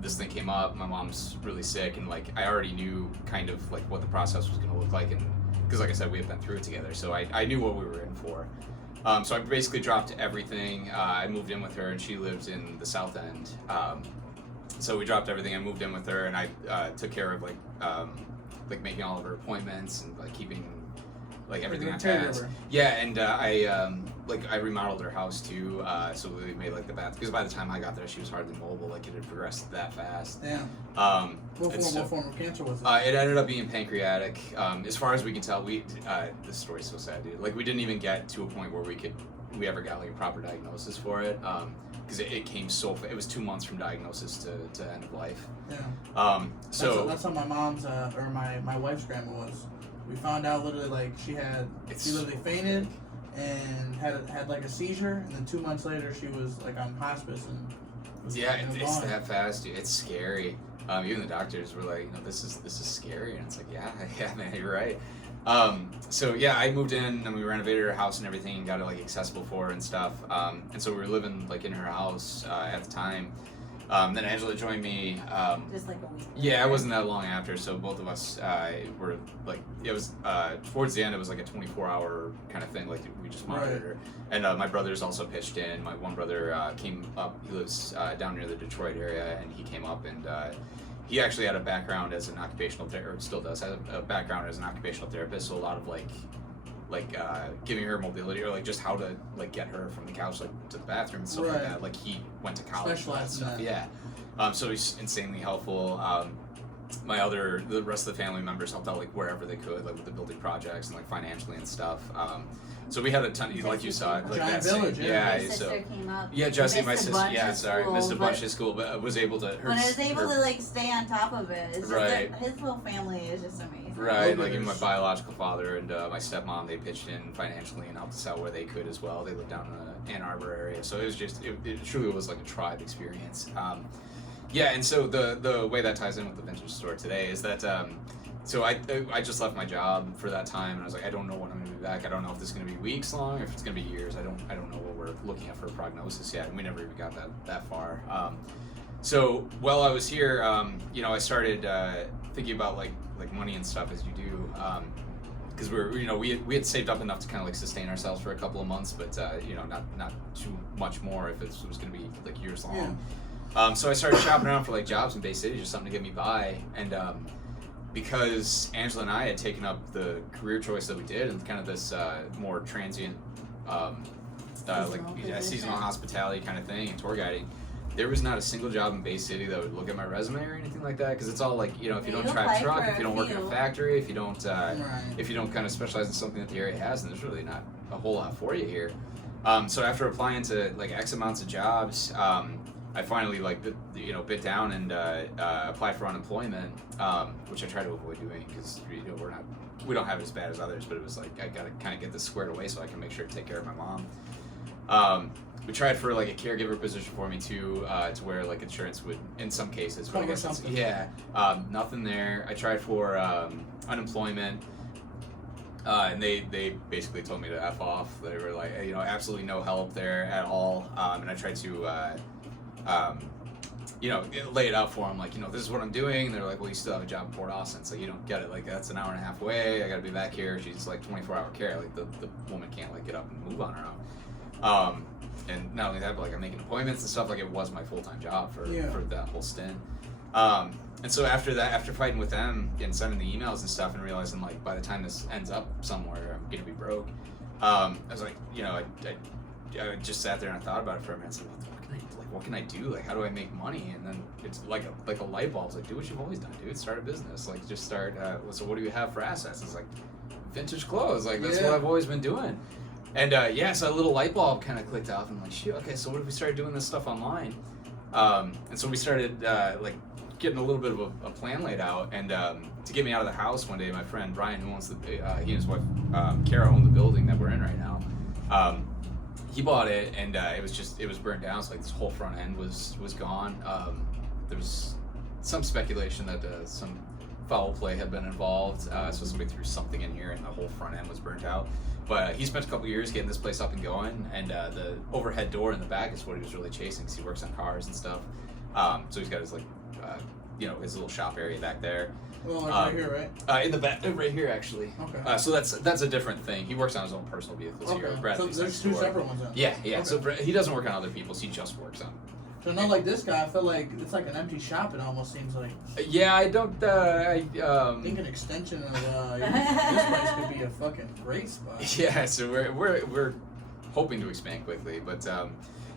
this thing came up. My mom's really sick, and like I already knew kind of like what the process was going to look like, and because like I said, we had been through it together, so I knew what we were in for. So I basically dropped everything. I moved in with her, and she lives in the South End. So we dropped everything. I moved in with her, and I took care of like making all of her appointments and like keeping like everything on task. Yeah, and I remodeled her house too. So we made like the bath, because by the time I got there, she was hardly mobile. Like it had progressed that fast. Yeah. What form of cancer was it? It ended up being pancreatic. As far as we can tell, this story's so sad, dude. Like we didn't even get to a point where we ever got like a proper diagnosis for it. Because it came it was 2 months from diagnosis to end of life. Yeah. So that's how my mom's or my wife's grandma was. We found out literally like she literally fainted and had like a seizure, and then 2 months later she was like on hospice and it's that fast, dude. It's scary. Even the doctors were like, this is scary, and it's like, yeah, man, you're right. So yeah, I moved in and we renovated her house and everything and got it like accessible for her and stuff. And so we were living like in her house at the time. Then Angela joined me. Just like a week. Yeah, it wasn't that long after. So both of us were like, it was towards the end. It was like a 24-hour kind of thing. Like we just monitored her. And my brothers also pitched in. My one brother came up. He lives down near the Detroit area, and he came up and. He actually had a background as an occupational therapist, still does have a background as an occupational therapist, so a lot of like giving her mobility, or like just how to like get her from the couch like to the bathroom and stuff like that. Like he went to college for that stuff. Yeah. So he's insanely helpful. The rest of the family members helped out like wherever they could, like with the building projects and like financially and stuff. So we had a ton, like you saw, like giant that village. My sister came up. Yeah, Jessie, my sister. Yeah, sorry, missed a bunch of school, but was able to. When I was able to like stay on top of it, it's right. Just his whole family is just amazing. Right, like even my biological father and my stepmom, they pitched in financially and helped us out where they could as well. They lived down in the Ann Arbor area, so it was just it truly was like a tribe experience. Yeah, and so the way that ties in with the vintage store today is that. So I just left my job for that time, and I was like, I don't know when I'm going to be back. I don't know if this is going to be weeks long or if it's going to be years. I don't know what we're looking at for a prognosis yet, and we never even got that far. So while I was here, I started thinking about like money and stuff as you do, because we had saved up enough to kind of like sustain ourselves for a couple of months, but not too much more if it was going to be like years long. Yeah. So I started shopping around for like jobs in Bay City, just something to get me by, and. Because Angela and I had taken up the career choice that we did and kind of this more transient, seasonal hospitality kind of thing and tour guiding, there was not a single job in Bay City that would look at my resume or anything like that. Because it's all like, if you don't drive truck, if you don't work in a factory, if you don't kind of specialize in something that the area has, then there's really not a whole lot for you here. So after applying to like X amounts of jobs, I finally bit down and applied for unemployment, which I try to avoid doing because we don't have it as bad as others. But it was like I gotta kind of get this squared away so I can make sure to take care of my mom. We tried for like a caregiver position for me too, to where like insurance would in some cases. But I guess nothing there. I tried for unemployment. And they basically told me to F off. They were like, absolutely no help there at all. And I tried to. Lay it out for them, like, this is what I'm doing. And they're like, well, you still have a job in Port Austin, so you don't get it. Like, that's an hour and a half away. I got to be back here. She's like 24-hour care. Like, the woman can't like get up and move on her own. And not only that, but like I'm making appointments and stuff. Like, it was my full-time job for that whole stint. And so after that, after fighting with them and sending the emails and stuff, and realizing like by the time this ends up somewhere, I'm gonna be broke. I was like, I just sat there and I thought about it for a minute. I said, what can I do? Like, how do I make money? And then it's like a light bulb. It's like, do what you've always done, dude. Start a business. Like, just start. So what do you have for assets? It's like vintage clothes. Like, that's what I've always been doing. And so a little light bulb kind of clicked off. And I'm like, shoot, okay, so what if we started doing this stuff online? And so we started getting a little bit of a plan laid out. And to get me out of the house one day, my friend Brian, who owns he and his wife Kara own the building that we're in right now. He bought it, and it was burned down. So like this whole front end was gone. There was some speculation that some foul play had been involved. So somebody threw something in here, and the whole front end was burnt out. But he spent a couple years getting this place up and going, and the overhead door in the back is what he was really chasing, because he works on cars and stuff. So he's got his his little shop area back there. Well, like right here, right? In the back, right here actually. Okay. So that's a different thing. He works on his own personal vehicles here. So there's two separate ones then? Yeah. Okay. So he doesn't work on other people's. He just works on. So not like this guy. I feel like it's like an empty shop. It almost seems like. Yeah, I don't. I think an extension of this place could be a fucking great spot. Yeah, so we're hoping to expand quickly, but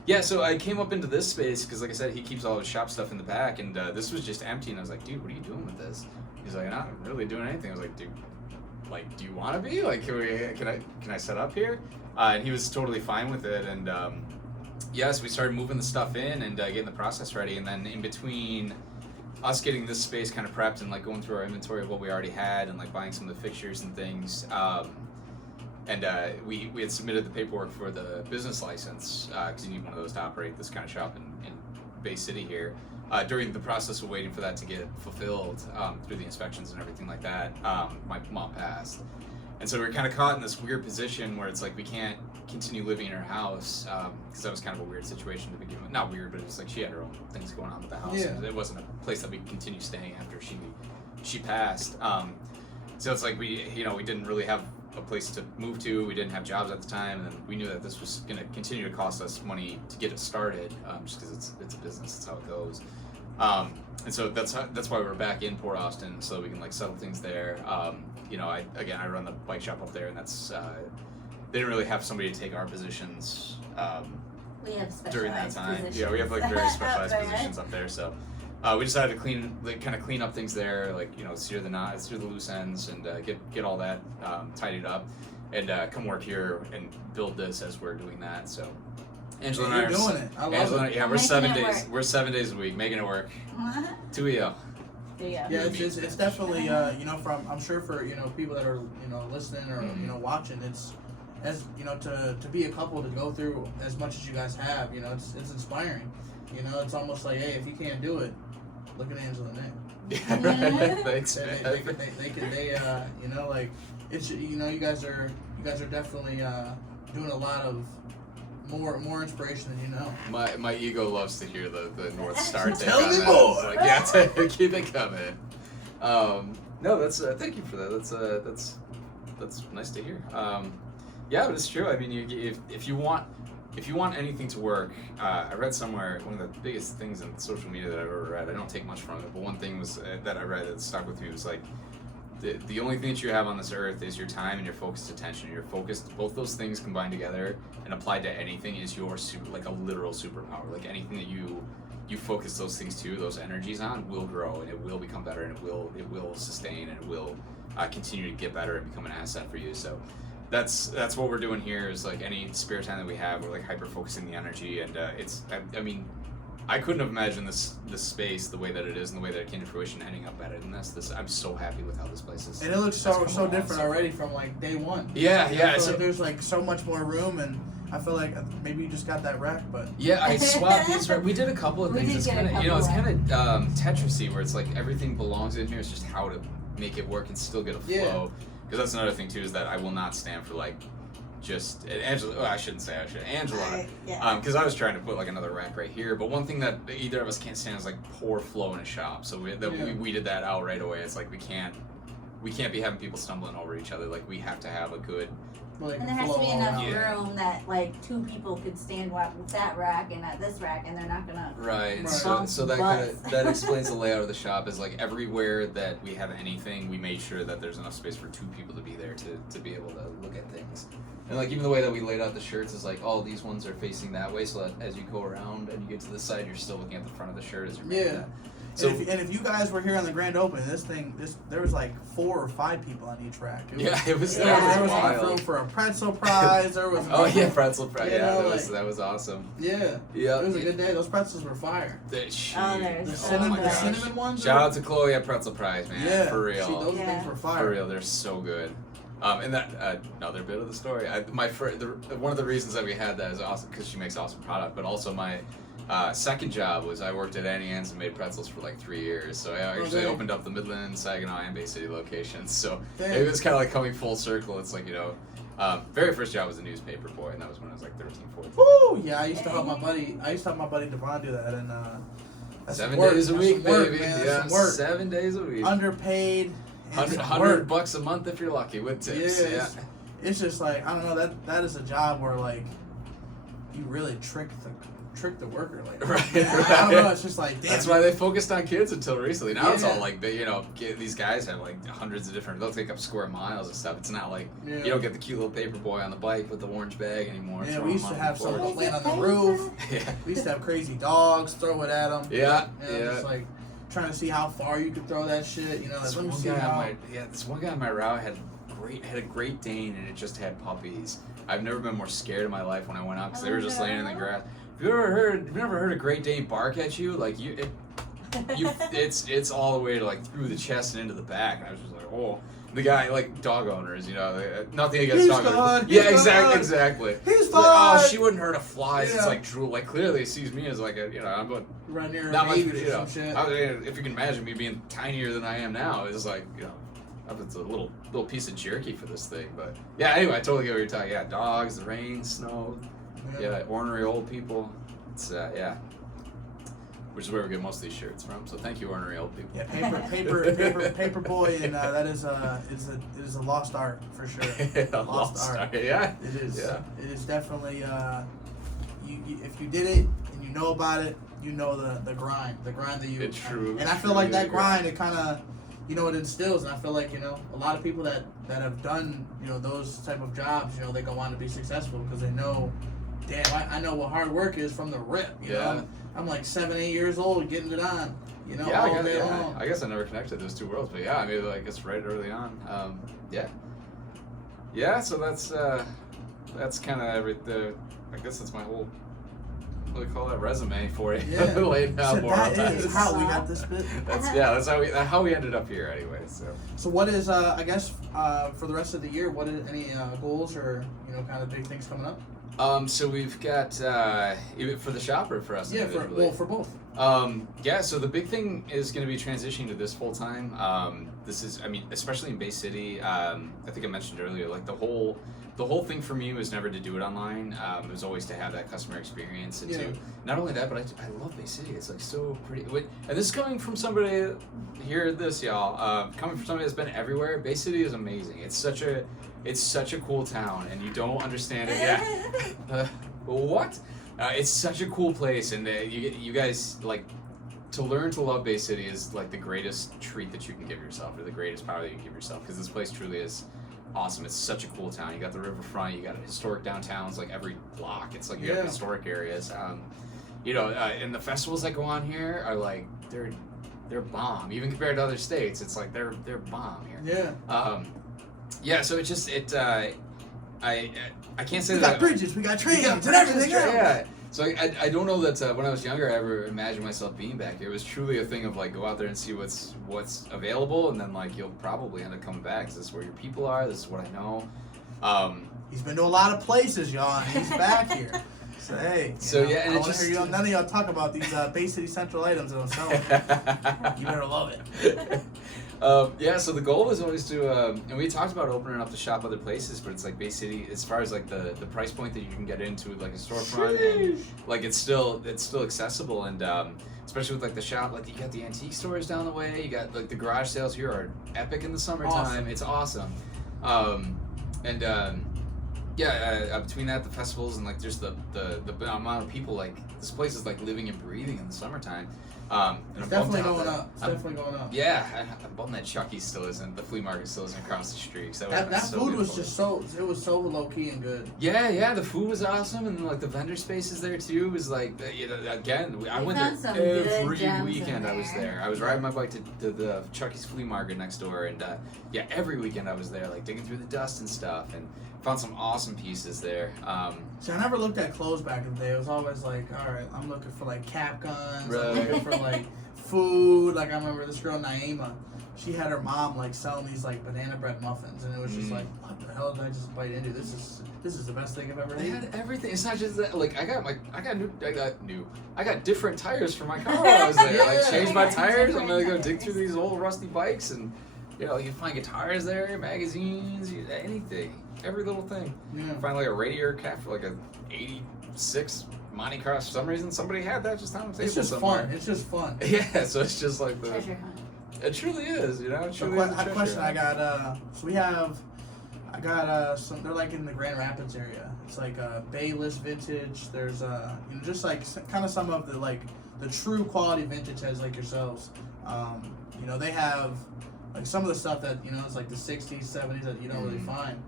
yeah. So I came up into this space because, like I said, he keeps all his shop stuff in the back, and this was just empty. And I was like, dude, what are you doing with this? He's like, not really doing anything. I was like, dude, like, do you want to be? Like, can I set up here? And he was totally fine with it, and. Yes, we started moving the stuff in and getting the process ready, and then in between us getting this space kind of prepped and like going through our inventory of what we already had and like buying some of the fixtures and things, and we had submitted the paperwork for the business license because you need one of those to operate this kind of shop in Bay City here. During the process of waiting for that to get fulfilled through the inspections and everything like that, my mom passed. And so we were kind of caught in this weird position where it's like we can't continue living in her house because that was kind of a weird situation to begin with. Not weird, but it was like she had her own things going on with the house. Yeah. It wasn't a place that we could continue staying after she passed. So it's like we didn't really have a place to move to. We didn't have jobs at the time, and then we knew that this was going to continue to cost us money to get it started, just because it's a business. It's how it goes. And so that's why we're back in Port Austin, so we can like settle things there. I run the bike shop up there, and that's they didn't really have somebody to take our positions We have specialized during that time. positions. Yeah, we have like very specialized Right. positions up there. So we decided to clean up things there, like sear the knots, sear the loose ends, and get all that tidied up, and come work here and build this as we're doing that. So. Angela and I are doing it. I love Angela, it. yeah, we're Making 7 it days. work. We're 7 days a week making it work. 2EO. Yeah. Yeah, it's definitely from I'm sure for people that are listening or watching, it's as to be a couple to go through as much as you guys have, it's inspiring. It's almost like, hey, if you can't do it, look at Angela and Nick. Yeah, right. Thanks, They like it's you guys are definitely doing a lot of more inspiration than you know. My ego loves to hear the North Star take Tell on me that. more. It's like, yeah, keep it coming. No, that's thank you for that. That's nice to hear. Yeah, but it's true. I mean, if you want anything to work, I read somewhere one of the biggest things in social media that I've ever read. I don't take much from it, but one thing was that I read that stuck with me was like. The only thing that you have on this earth is your time and your focused attention. Your focused, both those things combined together and applied to anything is your like a literal superpower. Like anything that you focus those things to, those energies on, will grow and it will become better and it will sustain and it will continue to get better and become an asset for you. So that's what we're doing here. Is like any spare time that we have, we're like hyper focusing the energy, and I mean. I couldn't have imagined this space the way that it is and the way that it came to fruition ending up better than this. I'm so happy with how this place is. And it looks so different already from like day one. Yeah. I feel like there's like so much more room, and I feel like maybe you just got that wreck, but yeah, I swapped these. We did a couple of We things. did It's get a kind of couple it's of- kind of Tetrisy where it's like everything belongs in here. It's just how to make it work and still get a flow. Because that's another thing too is that I will not stand for like. Just Angela. Oh, I shouldn't say I should. Angela. Yeah. Because I was trying to put like another rack right here, but one thing that either of us can't stand is like poor flow in a shop. So we weeded that out right away. It's like we can't be having people stumbling over each other. Like we have to have a good. like And there has to be flow enough all around. room that like two people could stand with that rack and at this rack, and they're not gonna. Right. Right. So that kind of that explains the layout of the shop. Is like everywhere that we have anything, we made sure that there's enough space for two people to be there to be able to look at things. And like even the way that we laid out the shirts is like, oh, these ones are facing that way, so that as you go around and you get to the side, you're still looking at the front of the shirt as you're making Yeah. that. So And if you guys were here on the grand opening, there was like 4 or 5 people on each rack. It was, it was there was wild. enough room for a pretzel prize. There was Oh yeah, pretzel fry. You Yeah, know, that was awesome. Yeah, Yeah, it was a good day. Those pretzels were fire. they're The so cinnamon, good. the cinnamon ones. Shout out to Chloe at Pretzel Prize, man. Yeah, For real. See, those Yeah. things were For fire. real, they're so good. And that another bit of the story. One of the reasons that we had that is awesome because she makes awesome product, but also my second job was I worked at Annie Ann's and made pretzels for like 3 years. So I actually damn. opened up the Midland, Saginaw, and Bay City locations. So Damn. it was kind of like coming full circle. It's like very first job was a newspaper boy, and that was when I was like 13, 14. Woo! Yeah, I used to help my buddy. Devon do that, and That's 7 work. days a That's week, some work, baby. man. That's Yeah, some work. 7 days a week. Underpaid. $100 a month if you're lucky with tips. Yeah, it's just like, I don't know, that is a job where like you really trick the worker, like Right, yeah, right. I don't know, it's just like damn. That's why they focused on kids until recently. Now it's Yeah. all like, these guys have like hundreds of different. They'll take up square miles and stuff. It's not like you don't get the cute little paper boy on the bike with the orange bag anymore. Yeah, we used to have some floor. land on the roof. Yeah. We used to have crazy dogs, throw it at them. Yeah, Just like trying to see how far you could throw that shit. You know, like, This let me one see guy how. this one guy on my route had a Great Dane and it just had puppies. I've never been more scared in my life when I went out because they were just laying in the grass. Have you ever heard a Great Dane bark at you? Like it's all the way to like through the chest and into the back. And I was just like, oh. The guy, like dog owners, nothing against He's dog gone, owners. he's Yeah, gone. exactly. He's Like, fine. oh, she wouldn't hurt a fly. Yeah. It's like drool. Like clearly, he sees me as like I'm going. Right near Not a much, baby or some shit. if you can imagine me being tinier than I am now, it's like, it's a little piece of jerky for this thing. But yeah, anyway, I totally get what you're talking. Yeah, dogs, the rain, snow, ornery old people. It's which is where we get most of these shirts from. So thank you, ornery old people. Yeah, paper boy, and that is a lost art for sure. Lost art. Yeah, it is. Yeah. It is definitely. You if you did it and you know about it, you know the grind that you. It's true. And I feel like that grind, it kind of, it instills, and I feel like a lot of people that have done those type of jobs, they go on to be successful because they know, damn, I know what hard work is from the rip. You know? I'm like 7, 8 years old getting it on. All day long. I guess I never connected those two worlds, but yeah, I mean, like it's right early on. So that's kind of everything. I guess that's my whole, what do you call that, resume for you. Yeah. Laid out more on that that. is how we got this bit. That's how we ended up here anyway. So what is I guess for the rest of the year? What is any goals or kind of big things coming up? So we've got even for the shop or for us individually? For both. So the big thing is going to be transitioning to this full time. This is, especially in Bay City. I think I mentioned earlier, like the whole thing for me was never to do it online. It was always to have that customer experience and to not only that, but I love Bay City. It's like so pretty. And this is coming from somebody. Hear this, y'all. Coming from somebody that's been everywhere. Bay City is amazing. It's such a cool town, and you don't understand it yet. What? It's such a cool place, and you guys, like, to learn to love Bay City is like the greatest treat that you can give yourself, or the greatest power that you can give yourself, because this place truly is awesome. It's such a cool town. You got the riverfront, you got historic downtowns, like every block. It's like you have historic areas. And the festivals that go on here are like they're bomb, even compared to other states. It's like they're bomb here. So it's just I can't say we that got bridges, we got trains, and everything else. Yeah. So I don't know that when I was younger I ever imagined myself being back here. It was truly a thing of like go out there and see what's available, and then like you'll probably end up coming back. This is where your people are. This is what I know. He's been to a lot of places, y'all, and he's back here. So hey, and I want to hear none of y'all talk about these Bay City Central items that I'm selling. You better love it. So the goal was always to, and we talked about opening up the shop other places, but it's like Bay City, as far as like the price point that you can get into with like a storefront, and like it's still accessible, and especially with like the shop, like you got the antique stores down the way, you got like the garage sales here are epic in the summertime. Awesome. It's awesome, between that, the festivals, and like just the amount of people, like this place is like living and breathing in the summertime. It's definitely going up. It's definitely going up. Yeah, I'm bummed that Chucky's still isn't, the flea market still isn't across the street. So that food was just it was so low key and good. Yeah, the food was awesome, and like the vendor spaces there too was like, again, I went there every weekend. I was there. I was riding my bike to the Chucky's flea market next door, and every weekend I was there, like digging through the dust and stuff, and found some awesome pieces there. See, I never looked at clothes back in the day. It was always like, all right, I'm looking for like cap guns. Right. I'm looking for like food. Like I remember this girl Naima, she had her mom like selling these like banana bread muffins, and it was just like, what the hell did I just bite into? This is the best thing I've ever They eaten. had everything. It's not just that. Like I got different tires for my car while I was there. Like changed my tires. I'm gonna go dig through these old rusty bikes, and you find guitars there, magazines, anything, every little thing. Yeah. Find like a radiator cap for like a '86 Monte Carlo. For some reason, somebody had that just on the table It's just somewhere. fun. It's just fun. Yeah, so it's just like the Treasure hunt. It truly is, you know. It So truly is a a treasure question I hunt. got. So we have. I got some. They're like in the Grand Rapids area. It's like Bayless Vintage. There's you know, just like kind of some of the like the true quality vintage heads like yourselves. You know, they have like some of the stuff that, you know, it's like the 60s, 70s that you don't really find.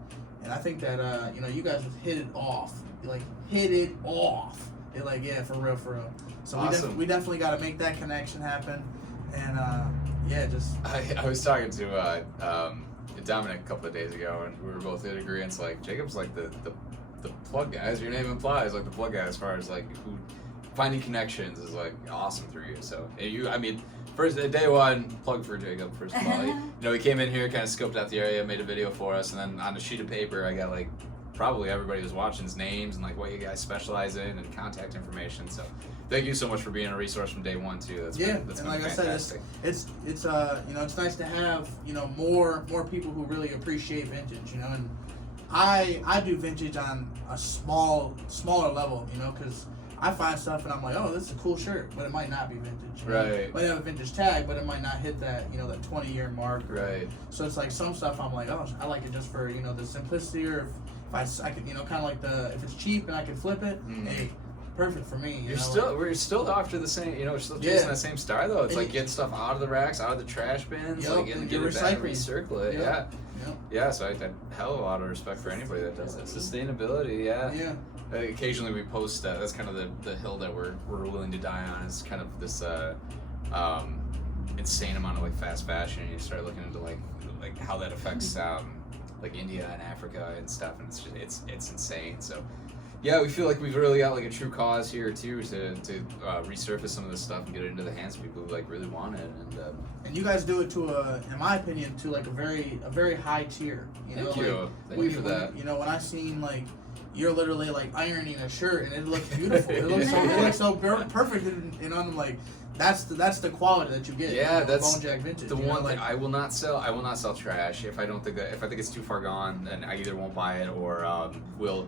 And I think that you know, you guys would hit it off. You like hit it off. You're like, yeah, for real, for real. So Awesome. we definitely got to make that connection happen. And yeah, just I was talking to Dominic a couple of days ago, and we were both in agreement. Like Jacob's like the plug guy, as your name implies, like the plug guy as far as like who finding connections is like awesome through you. So I mean, first day one, plug for Jacob. First of all, you know, he came in here, kind of scoped out the area, made a video for us, and then on a sheet of paper, I got like probably everybody who's watching's names and like what you guys specialize in and contact information. So thank you so much for being a resource from day one too. That's been and like fantastic. I said, it's you know, it's nice to have, you know, more people who really appreciate vintage, you know, and I do vintage on a smaller level, you know, because I find stuff and I'm like, oh, this is a cool shirt, but it might not be vintage. You know? Right. It might have a vintage tag, but it might not hit that, you know, that 20-year mark. Right. So it's like some stuff I'm like, oh, I like it just for, you know, the simplicity, or if I could, you know, kind of like if it's cheap and I can flip it, hey, perfect for me. We're still after the same, you know, we're still chasing that same star though. It's and like get stuff out of the racks, out of the trash bins, like and get it back and recycle it. Yep. Yeah. So I have a hell of a lot of respect for anybody that does that. Sustainability, yeah. Occasionally we post that's kind of the hill that we're willing to die on, is kind of this insane amount of like fast fashion. You start looking into like how that affects like India and Africa and stuff, and it's insane. So yeah, we feel like we've really got like a true cause here too to resurface some of this stuff and get it into the hands of people who like really want it. And you guys do it to in my opinion, to like a very high tier. You know, Thank you. Thank you for that. You know, when I seen like you're literally like ironing a shirt and it looks beautiful. it looks so perfect, and I'm like, that's the quality that you get. Yeah, that's Bonejacked Vintage. the one thing I will not sell trash if I think it's too far gone. Then I either won't buy it or will.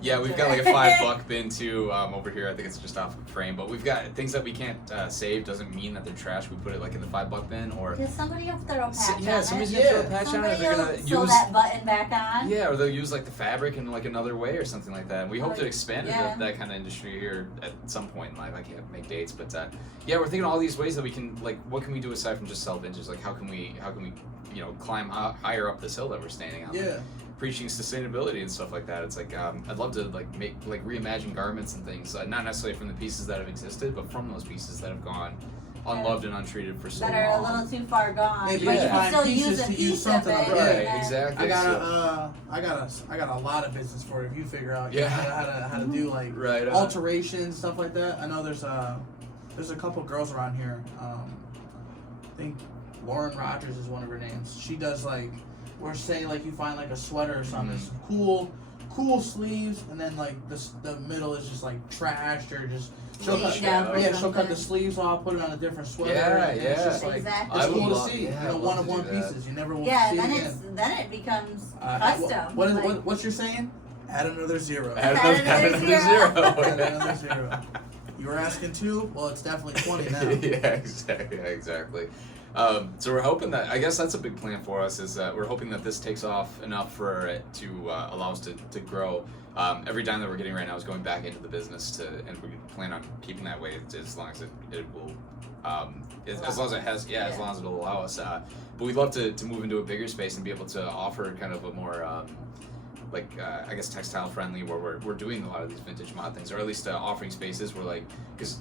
Yeah, we've got like a $5 bin too over here. I think it's just off frame, but we've got things that we can't save. Doesn't mean that they're trash. We put it like in the $5 bin, or because somebody will throw a patch on it. somebody's gonna throw a patch on it. They're gonna sew that button back on. Yeah, or they'll use like the fabric in like another way or something like that. And we hope to expand that kind of industry here at some point in life. I can't make dates, but yeah, we're thinking all these ways that we can, like, what can we do aside from just sell vintage? Like, how can we you know, climb higher up this hill that we're standing on? Yeah. Preaching sustainability and stuff like that. It's like I'd love to like reimagine garments and things, not necessarily from the pieces that have existed, but from those pieces that have gone unloved and untreated for so long. That are a little too far gone. Hey, but you yeah. can still Pieces use a to piece use of something it. of it. Right, exactly. I got a lot of business for it if you figure out how to do like alterations, stuff like that. I know there's a couple girls around here. I think Lauren Rogers is one of her names. She does like, or say like you find like a sweater or something, it's cool sleeves, and then like the middle is just like trashed, or just she'll cut the sleeves off, put it on a different sweater. It's just like, exactly. it's cool to see. You know, one of one pieces. You never will see again. Then it becomes custom. What you're saying? Add another zero. Add another zero. You were asking 2? Well, it's definitely 20 now. Yeah, exactly. So we're hoping that, I guess that's a big plan for us, is that we're hoping that this takes off enough for it to allow us to grow. Every dime that we're getting right now is going back into the business and we plan on keeping that way as long as it will, as long as it has, as long as it'll allow us. But we'd love to move into a bigger space and be able to offer kind of a more, I guess textile friendly, where we're doing a lot of these vintage mod things, or at least offering spaces where like, because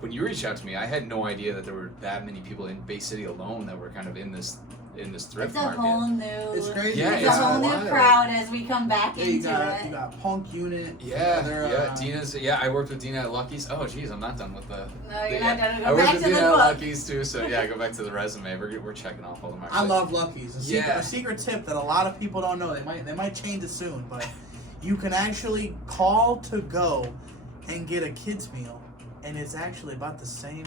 when you reached out to me, I had no idea that there were that many people in Bay City alone that were kind of in this thrift market. It's a whole new. It's crazy. It's a whole new crowd as we come back into it. You got Punk Unit. Dina's. I worked with Dina at Lucky's. Oh, geez, I'm not done with the. No, you're not done. I Go worked back with to the Dina at book. Lucky's too. So yeah, go back to the resume. We're checking off all the marks. I love Lucky's. A secret tip that a lot of people don't know. They might change it soon, but you can actually call to go and get a kids meal, and it's actually about the same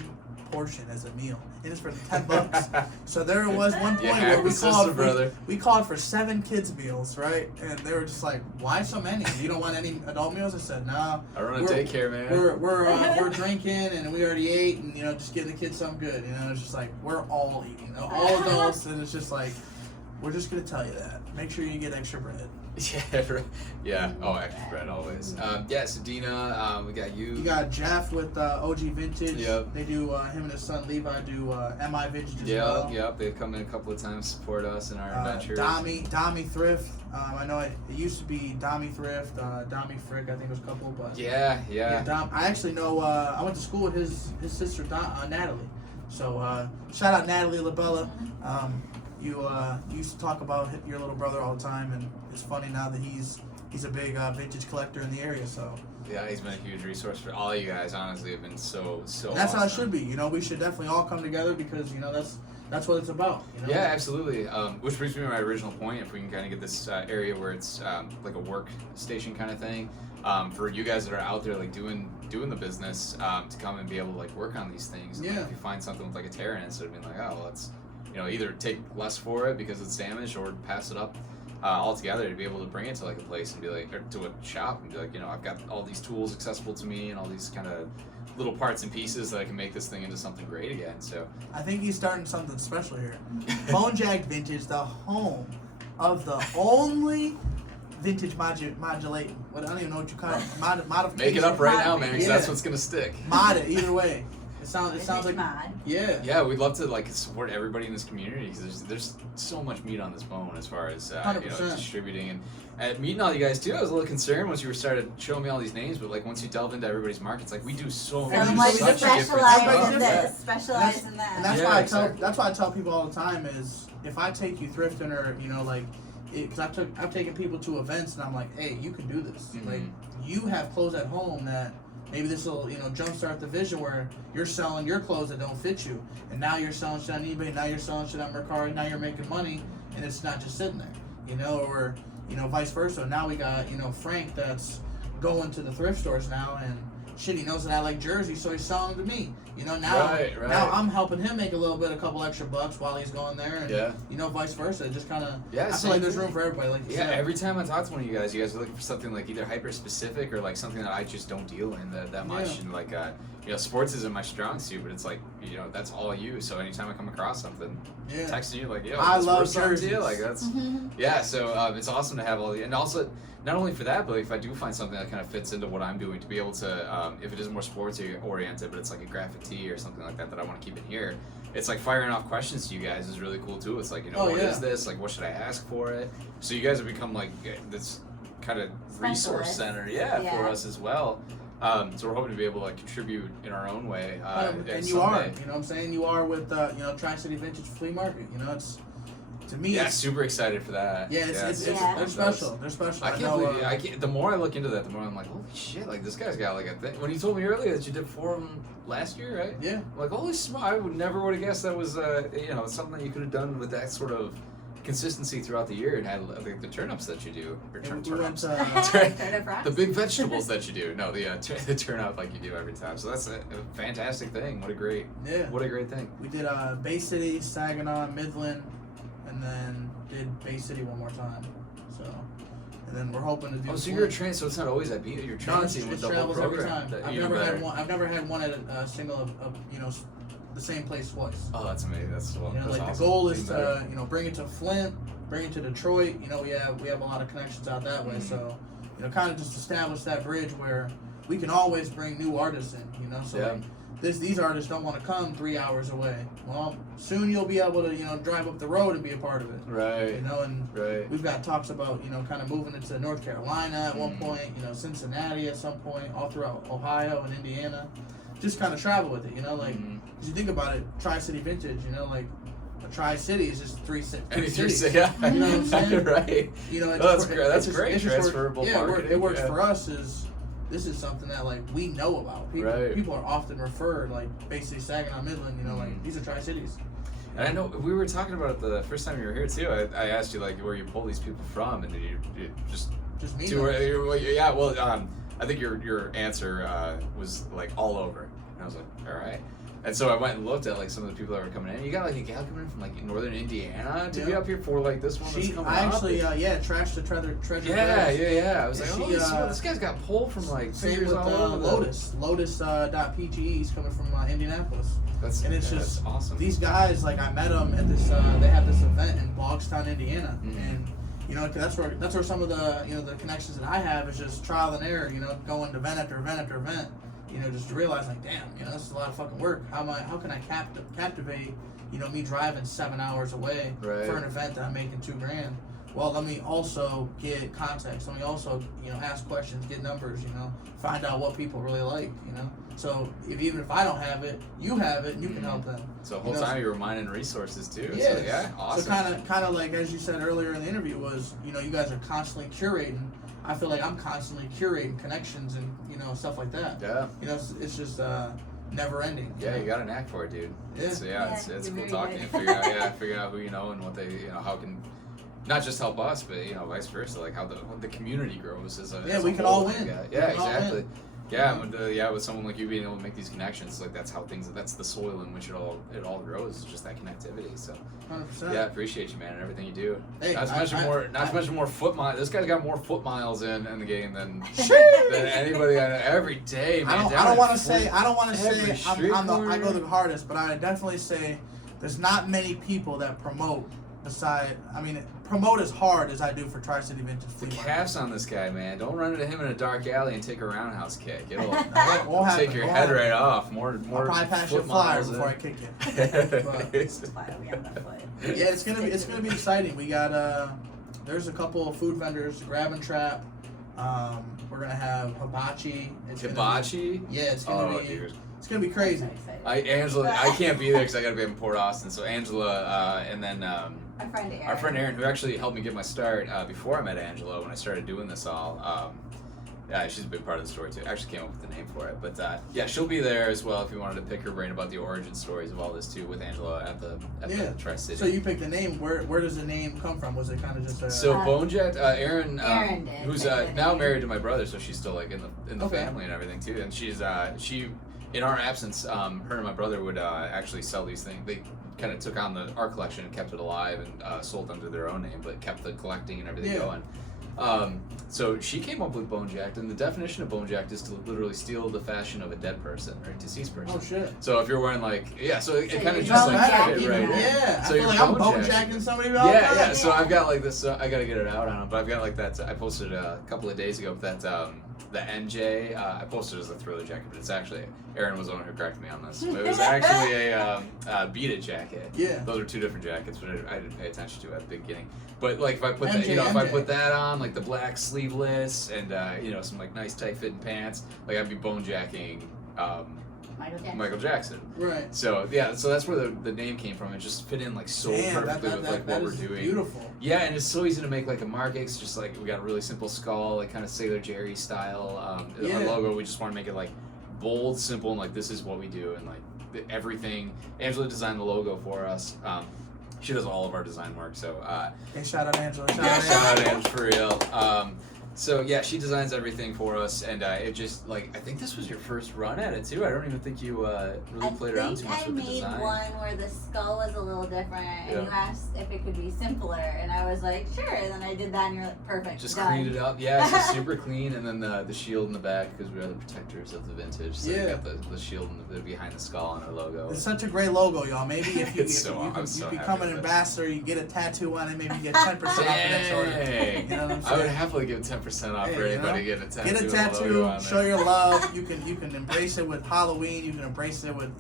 portion as a meal, and it's for $10. So there was one point Yeah, where brother. we called for 7 kids meals, right? And they were just like, "Why so many? You don't want any adult meals?" I said, "No. I run a daycare, man. We're drinking, and we already ate, and just giving the kids something good. It's just like we're all eating, all adults, and it's just like we're just gonna tell you that. Make sure you get extra bread." Yeah. Oh, extra bread always. So Dina, we got you. You got Jeff with OG Vintage. Yep. They do him and his son Levi do MI Vintage as well. Yep. They've come in a couple of times to support us in our adventures. Dami Thrift. I know it used to be Dami Thrift, Dami Frick. I think it was a couple, but Yeah. I actually know. I went to school with his sister Natalie. So shout out Natalie LaBella. You used to talk about your little brother all the time, and it's funny now that he's a big vintage collector in the area. So yeah, he's been a huge resource for all you guys. Honestly, have been so. And that's awesome. how it should be. We should definitely all come together because that's what it's about. Yeah, absolutely. Which brings me to my original point. If we can kind of get this area where it's like a workstation kind of thing, for you guys that are out there like doing the business, to come and be able to like work on these things. And, Yeah. if you find something with like a tear in it, instead of being like, oh, well, let's either take less for it because it's damaged or pass it up altogether, to be able to bring it to like a place and be like, or to a shop and be like, I've got all these tools accessible to me and all these kind of little parts and pieces that I can make this thing into something great again. So I think he's starting something special here. Bonejacked Vintage, the home of the only vintage modulating. I don't even know what you call it. Modification. make it up right now, man, because Yeah. that's what's gonna stick. Mod it either way. It sounds like mod. yeah. Yeah, we'd love to like support everybody in this community because there's so much meat on this bone as far as 100%. distributing and meeting all you guys too. I was a little concerned once you started showing me all these names, but like once you delve into everybody's markets, like we do so Someone such different specialize stuff. in this, specialize in And that. that's Yeah, why exactly. that's why I tell people all the time is if I take you thrifting or because I've taken people to events and I'm like, hey, you can do this. Mhm. Like you have clothes at home that maybe this will jumpstart the vision where you're selling your clothes that don't fit you, and now you're selling shit on eBay, now you're selling shit on Mercari, now you're making money, and it's not just sitting there, or vice versa. Now we got Frank that's going to the thrift stores now, and shit, he knows that I like jerseys, so he's selling to me. Now Right. now I'm helping him make a couple extra bucks while he's going there, and Yeah. Vice versa. Just kind of Yeah, I feel same like there's thing. room for everybody. Like you Yeah, said. every time I talk to one of you guys are looking for something like either hyper specific or like something that I just don't deal in that much. Yeah. And like, sports isn't my strong suit, but it's like, that's all you. So anytime I come across something, Yeah. texting you like, yo, I this love worth something to you? jerseys. Like that's, yeah. So it's awesome to have all the, and also not only for that, but if I do find something that kind of fits into what I'm doing, to be able to, if it is more sports oriented, but it's like a graphic tee or something like that I want to keep in here. It's like firing off questions to you guys is really cool too. It's like, what is this? Like, what should I ask for it? So you guys have become like this kind of resource Specialist. center, for Yeah. us as well. So we're hoping to be able to like, contribute in our own way. And you are, what I'm saying? You are with, Tri-City Vintage Flea Market. It's, to me, Yeah, it's, super excited for that. yeah, it's Yeah. they're special. They're special. I can't believe it. I can't. The more I look into that, the more I'm like, holy shit! Like this guy's got like a thing. When you told me earlier that you did 4 of them last year, right? Yeah. I'm like, holy smokes! I would never have guessed that was something that you could have done with that sort of consistency throughout the year and had like the turnips that you do, or We went turnips. to, The big vegetables that you do. No, the turn up like you do every time. So that's a fantastic thing. What a great thing. we did Bay City, Saginaw, Midland, and then did Bay City one more time. So, and then we're hoping to do. Oh, so you're so it's not always at you're transient with the whole travels every program. time. That I've even never better. had one. I've never had one at a single of the same place twice. Oh, that's amazing. That's well, that's Like awesome. the goal is Even better. to bring it to Flint, bring it to Detroit. We have a lot of connections out that way. Mhm. So kind of just establish that bridge where we can always bring new artists in. So Yeah. like, these artists don't want to come 3 hours away. Well, soon you'll be able to drive up the road and be a part of it. Right. And Right. we've got talks about kind of moving it to North Carolina at one point. Cincinnati at some point, all throughout Ohio and Indiana. Just kind of travel with it. Like. Mhm. If you think about it, Tri-City Vintage, like a Tri-City is just three cities. Yeah. You know what I'm saying? Right. That's great. That's great. Transferable marketing. It works for us. This is something that like we know about. People are often referred like basically Saginaw, Midland. Like these are Tri-Cities. And I know we were talking about it the first time you were here too. I asked you like where you pull these people from, and you just me. I think your answer was like all over. And I was like, all right. And so I went and looked at like some of the people that were coming in. You got like a gal coming in from like northern Indiana to be up here for like this one that's coming I actually, up. Trash the Treasure. Yeah. I was like, this guy's got pulled from like same with all over Lotus. Lotus.pg. He's coming from Indianapolis. That's awesome. These guys, like I met them at this. They have this event in Bogstown, Indiana, and that's where some of the the connections that I have is just trial and error. Going to event after event after event. Just to realize, like, damn, this is a lot of fucking work. How can I captivate, me driving 7 hours away for an event that I'm making $2,000? Well, let me also get context. Let me also, ask questions, get numbers, find out what people really like, So even if I don't have it, you have it, and you can help them. So the whole time you were mining resources too. Yeah. So, yeah, awesome. So kind of like as you said earlier in the interview was, you guys are constantly curating. I feel like I'm constantly curating connections and stuff like that. Yeah. It's just never ending. Yeah, you got a knack for it, dude. Yeah. So it's cool talking to you. Good. Figure out who you know and what they how can not just help us, but vice versa, like how the community grows as a we can all win. Yeah, exactly. Yeah, with someone like you being able to make these connections, like that's the soil in which it all grows. It's just that connectivity. So 100%. yeah, I appreciate you, man, and everything you do. Hey, not to mention more foot miles. This guy's got more foot miles in the game than anybody I know every day, man. I don't want to say I go the hardest, but I definitely say there's not many people that promote promote as hard as I do for Tri-City Vintage The Flea calf's on this guy, man. Don't run into him in a dark alley and take a roundhouse kick. It'll take your head right off. More. I'll probably pass your flyer before I kick it. Yeah, it's gonna be exciting. We got there's a couple of food vendors, Grab and Trap. We're gonna have hibachi. It's gonna be crazy. Angela, I can't be there because I gotta be in Port Austin. So Angela, and then our friend Aaron, who actually helped me get my start before I met Angela when I started doing this all. She's a big part of the story too. Actually came up with the name for it, but she'll be there as well if you wanted to pick her brain about the origin stories of all this too with Angela at the Tri-City. So you picked the name. Where does the name come from? Was it kind of just a... So Bonejacked, Erin who's now married to my brother, so she's still like in the family and everything too. And she's in our absence, her and my brother would actually sell these things. They kind of took on our collection and kept it alive and sold under their own name, but kept the collecting and everything going. So she came up with Bonejacked, and the definition of Bonejacked is to literally steal the fashion of a dead person or a deceased person. Oh shit! So if you're wearing so it kind of just like it, right? Yeah. So I feel like I'm Bonejacking somebody all the time. Yeah. So I've got like this. I gotta get it out on them, but I've got like that. I posted a couple of days ago that the NJ. I posted it as a Thriller jacket, but it's actually Aaron was the one who corrected me on this. It was actually a Beat It jacket. Yeah. Those are two different jackets, but I didn't pay attention to at the beginning. But like if I put that, if I put that on, like the black sleeveless and some like nice tight fitting pants, like I'd be bonejacking Michael Jackson. Right. So so that's where the name came from. It just fit in like perfectly with like what we're doing. Beautiful. Yeah, and it's so easy to make like a market. It's just like we got a really simple skull, like kind of Sailor Jerry style. Our logo, we just want to make it like bold, simple, and like this is what we do, and like everything. Angela designed the logo for us. She does all of our design work, so hey, shout out Angela. Shout out Angela for real. So yeah, she designs everything for us, and it just I think this was your first run at it too. I don't even think you really played around too much with the design. I made one where the skull was a little different, and you asked if it could be simpler, and I was like, sure. And then I did that, and you're like, perfect. Just done. cleaned it up. Yeah, it's just super clean, and then the shield in the back because we are the protectors of the vintage. So we got the shield behind the skull on our logo. It's such a great logo, y'all. Maybe if you become an ambassador, you get a tattoo on it, maybe you get 10% off the next order. You know what I'm saying? I would happily give 10% off for anybody getting a tattoo. Get a tattoo, show your love. You can embrace it with Halloween. You can embrace it with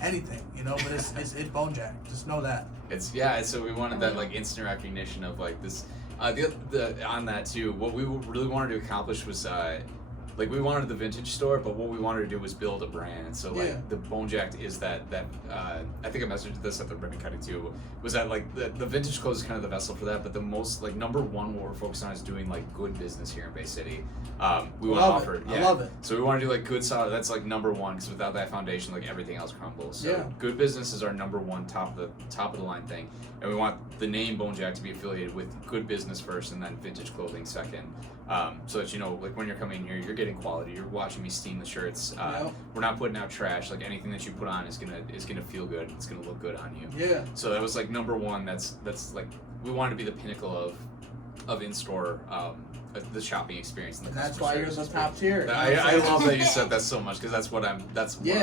anything. But it's Bonejacked. Just know that. So we wanted that like instant recognition of like this. On that too, what we really wanted to accomplish was we wanted the vintage store, but what we wanted to do was build a brand. So the Bonejacked is that I think I messaged this at the ribbon cutting too. Was that like the vintage clothes is kind of the vessel for that, but the most like number one what we're focused on is doing like good business here in Bay City. We want to offer. I love it. So we want to do like good solid. That's like number one because without that foundation, like everything else crumbles. So good business is our number one top of the line thing, and we want the name Bonejacked to be affiliated with good business first, and then vintage clothing second. So that, you know, like when you're coming here, you're getting quality. You're watching me steam the shirts. We're not putting out trash. Like anything that you put on is gonna feel good. It's gonna look good on you. Yeah. So that was like number one. That's like we wanted to be the pinnacle of in-store the shopping experience. And that's why you're the top tier. I love that you said that so much because that's what I'm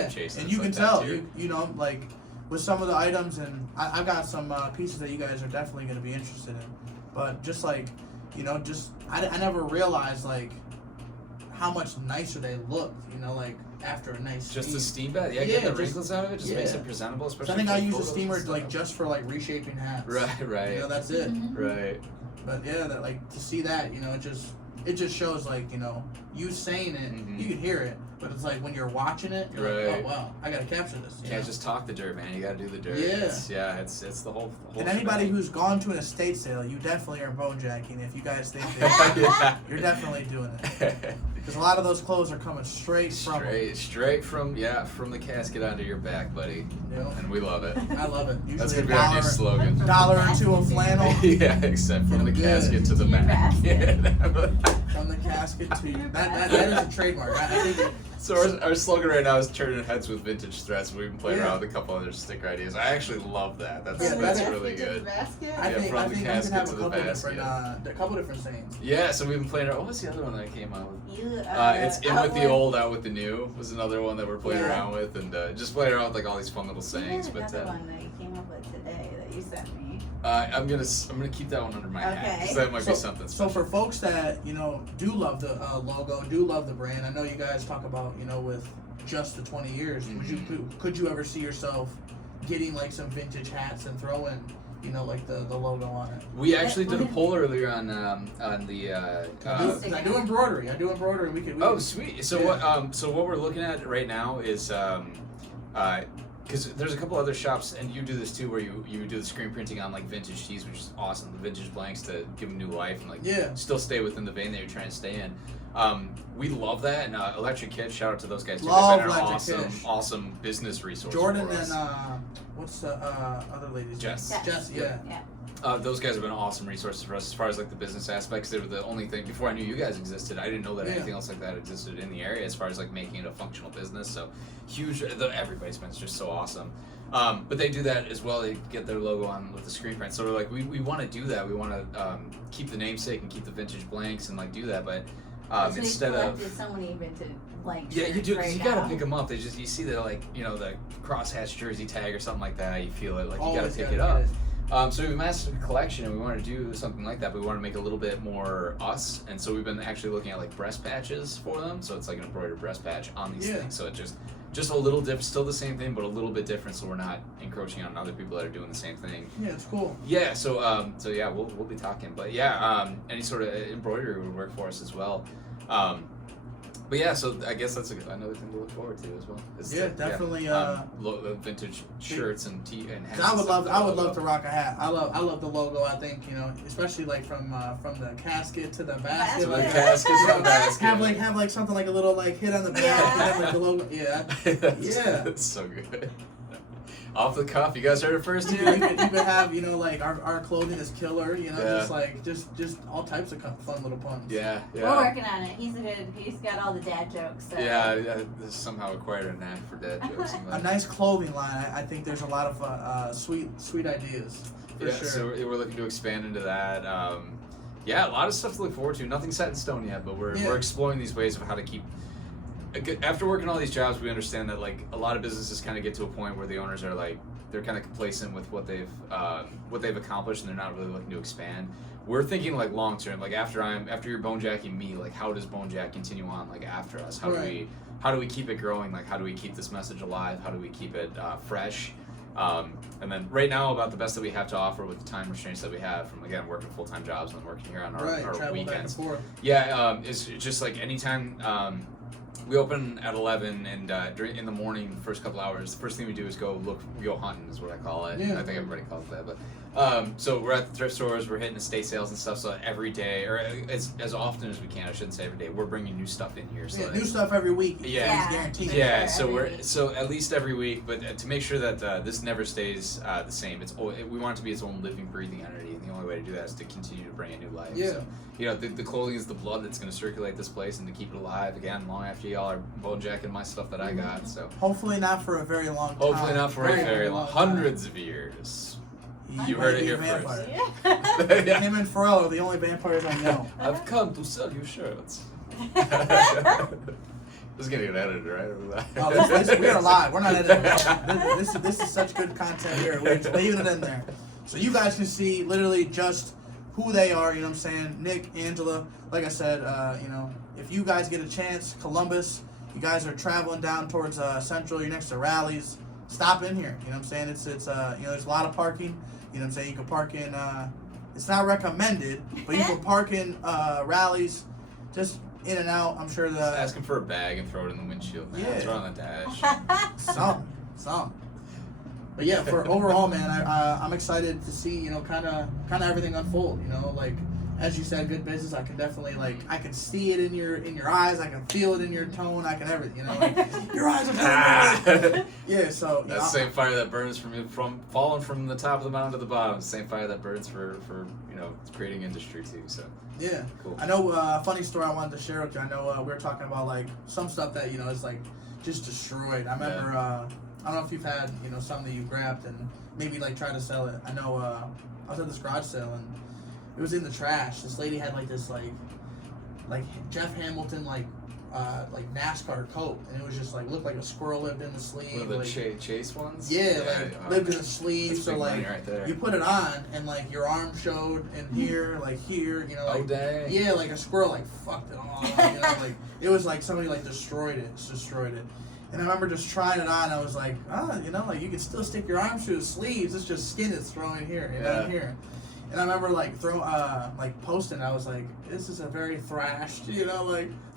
chasing. And you can tell, you know, like with some of the items, and I've got some pieces that you guys are definitely going to be interested in. But just like, you know, I never realized like how much nicer they looked, you know, like after a nice steam. Just the steam bath, getting the wrinkles out of it just makes it presentable. Especially I think I use the steamer like just for like reshaping hats. Right. You know, that's it. Right. But yeah, that like to see that, you know, it just shows like, you know, you saying it, you can hear it, but it's like when you're watching it, you're like, oh wow, I gotta capture this. You can't just talk the dirt, man. You gotta do the dirt. Yeah. It's the whole. And anybody who's gone to an estate sale, you definitely are bonejacking if you guys think you're definitely doing it. Because a lot of those clothes are coming straight from the casket onto your back, buddy. Yep. And we love it. I love it. Usually That's gonna be our new slogan. $1 or $2 of flannel. Yeah, except from the casket to the back. From the casket to you. That is a trademark. I think. So our slogan right now is turning heads with vintage threads. We've been playing around with a couple other sticker ideas. I actually love that. That's really good. I think we can have a couple different sayings. Yeah, so we've been playing around. What was the other one that I came out with? It's in out with the old, out with the new was another one that we're playing around with, and just playing around with like all these fun little sayings. But another one that you came up with today that you sent me. I'm gonna keep that one under my hat because that might be something special. So for folks that, you know, do love the logo, do love the brand, I know you guys talk about, you know, with just the 20 years, could you ever see yourself getting like some vintage hats and throwing, you know, like the logo on it? We actually did a poll earlier on the. I do embroidery. We could. Oh, sweet. So what we're looking at right now is because there's a couple other shops, and you do this too, where you do the screen printing on like vintage tees, which is awesome. The vintage blanks to give them new life and like still stay within the vein that you're trying to stay in. We love that, and Electric Kid, shout out to those guys too. They've been an awesome business resource. Jordan for us. And what's the other lady's Jess. name? Jess, yeah. Those guys have been awesome resources for us as far as like the business aspects. They were the only thing before I knew you guys existed. I didn't know that anything else like that existed in the area as far as like making it a functional business. So huge. Everybody's been just so awesome. But they do that as well. They get their logo on with the screen print. So we're like, we want to do that. We want to keep the namesake and keep the vintage blanks and like do that. But instead of so many vintage blanks. Yeah, you do. Cause you gotta pick them up. You see the like, you know, the crosshatch jersey tag or something like that. You feel it. Like you gotta pick it up. So we've mastered a collection, and we want to do something like that, but we want to make it a little bit more us, and so we've been actually looking at like breast patches for them. So it's like an embroidered breast patch on these things. So it just a little different, still the same thing, but a little bit different, so we're not encroaching on other people that are doing the same thing. Yeah, it's cool. Yeah, so yeah, we'll be talking, but yeah, any sort of embroidery would work for us as well. But yeah, so I guess that's another thing to look forward to as well. Definitely. Vintage shirts and hats. I would love to rock a hat. I love the logo. I think, you know, especially like from the casket to the basket. The casket to the basket. Have like something like a little like hit on the back. Have like the logo. That's so good. Off the cuff, you guys heard it first here. You could have, you know, like our clothing is killer, you know, just all types of fun little puns. Yeah. We're working on it. He's got all the dad jokes. So. Yeah, somehow acquired a knack for dad jokes. A nice clothing line. I think there's a lot of sweet ideas. For sure. So we're looking to expand into that. A lot of stuff to look forward to. Nothing set in stone yet, but we're exploring these ways of how to keep. After working all these jobs, we understand that like a lot of businesses kind of get to a point where the owners are like they're kind of complacent with what they've accomplished, and they're not really looking to expand. We're thinking like long term, like after you're bonejacking me, like how does Bonejack continue on like after us? How do we keep it growing? Like how do we keep this message alive? How do we keep it fresh? And then right now, about the best that we have to offer with the time restraints that we have from again working full-time jobs and then working here on our weekends. Back and forth. Yeah, it's just like anytime. we open at 11, and in the morning, first couple hours, the first thing we do is go hunting, is what I call it. Yeah. I think everybody calls it that, but so we're at the thrift stores, we're hitting estate sales and stuff. So every day, or as often as we can, I shouldn't say every day, we're bringing new stuff in here. So new stuff every week. Yeah, guaranteed. Yeah, so at least every week, but to make sure that this never stays the same. We want it to be its own living, breathing entity, and the only way to do that is to continue to bring it new life. Yeah. So, the clothing is the blood that's going to circulate this place and to keep it alive again long after y'all are Bonejacked my stuff that I got. So hopefully not for a very long time. Hopefully not for a very long, hundreds of years. You heard it here first. Yeah. Him and Pharrell are the only vampires I know. I've come to sell you shirts. This is getting an edited, right? Oh, we are live. We're not editing. This is such good content here. We're just leaving it in there. So you guys can see literally just who they are, you know what I'm saying? Nick, Angela, like I said, if you guys get a chance, Columbus, you guys are traveling down towards Central, you're next to Rallies, stop in here, you know what I'm saying? It's there's a lot of parking, you know what I'm saying? You can park in, it's not recommended, but you can park in Rallies, just in and out. I'm sure Just ask him for a bag and throw it in the windshield, man. Yeah. Throw it on the dash. Some. But yeah, for overall, man, I'm excited to see, kind of everything unfold. Like as you said, good business. I can definitely I can see it in your eyes. I can feel it in your tone. I can everything. Your eyes are telling me. Yeah. So that's the same fire that burns from falling from the top of the mountain to the bottom. The same fire that burns for creating industry too. So yeah, cool. I know a funny story I wanted to share with you. I know we were talking about some stuff that is just destroyed. I remember. Yeah. I don't know if you've had, some that you grabbed and maybe try to sell it. I know I was at this garage sale and it was in the trash. This lady had this Jeff Hamilton NASCAR coat, and it was just looked like a squirrel lived in the sleeve. One of the Chase ones? Yeah, lived in the sleeve. So right there. you put it on and your arm showed in here, here, oh dang. Yeah, a squirrel fucked it all. It was somebody destroyed it. And I remember just trying it on. I was like, you can still stick your arms through the sleeves. It's just skin that's thrown in here, in here. And I remember posting. I was like, this is a very thrashed,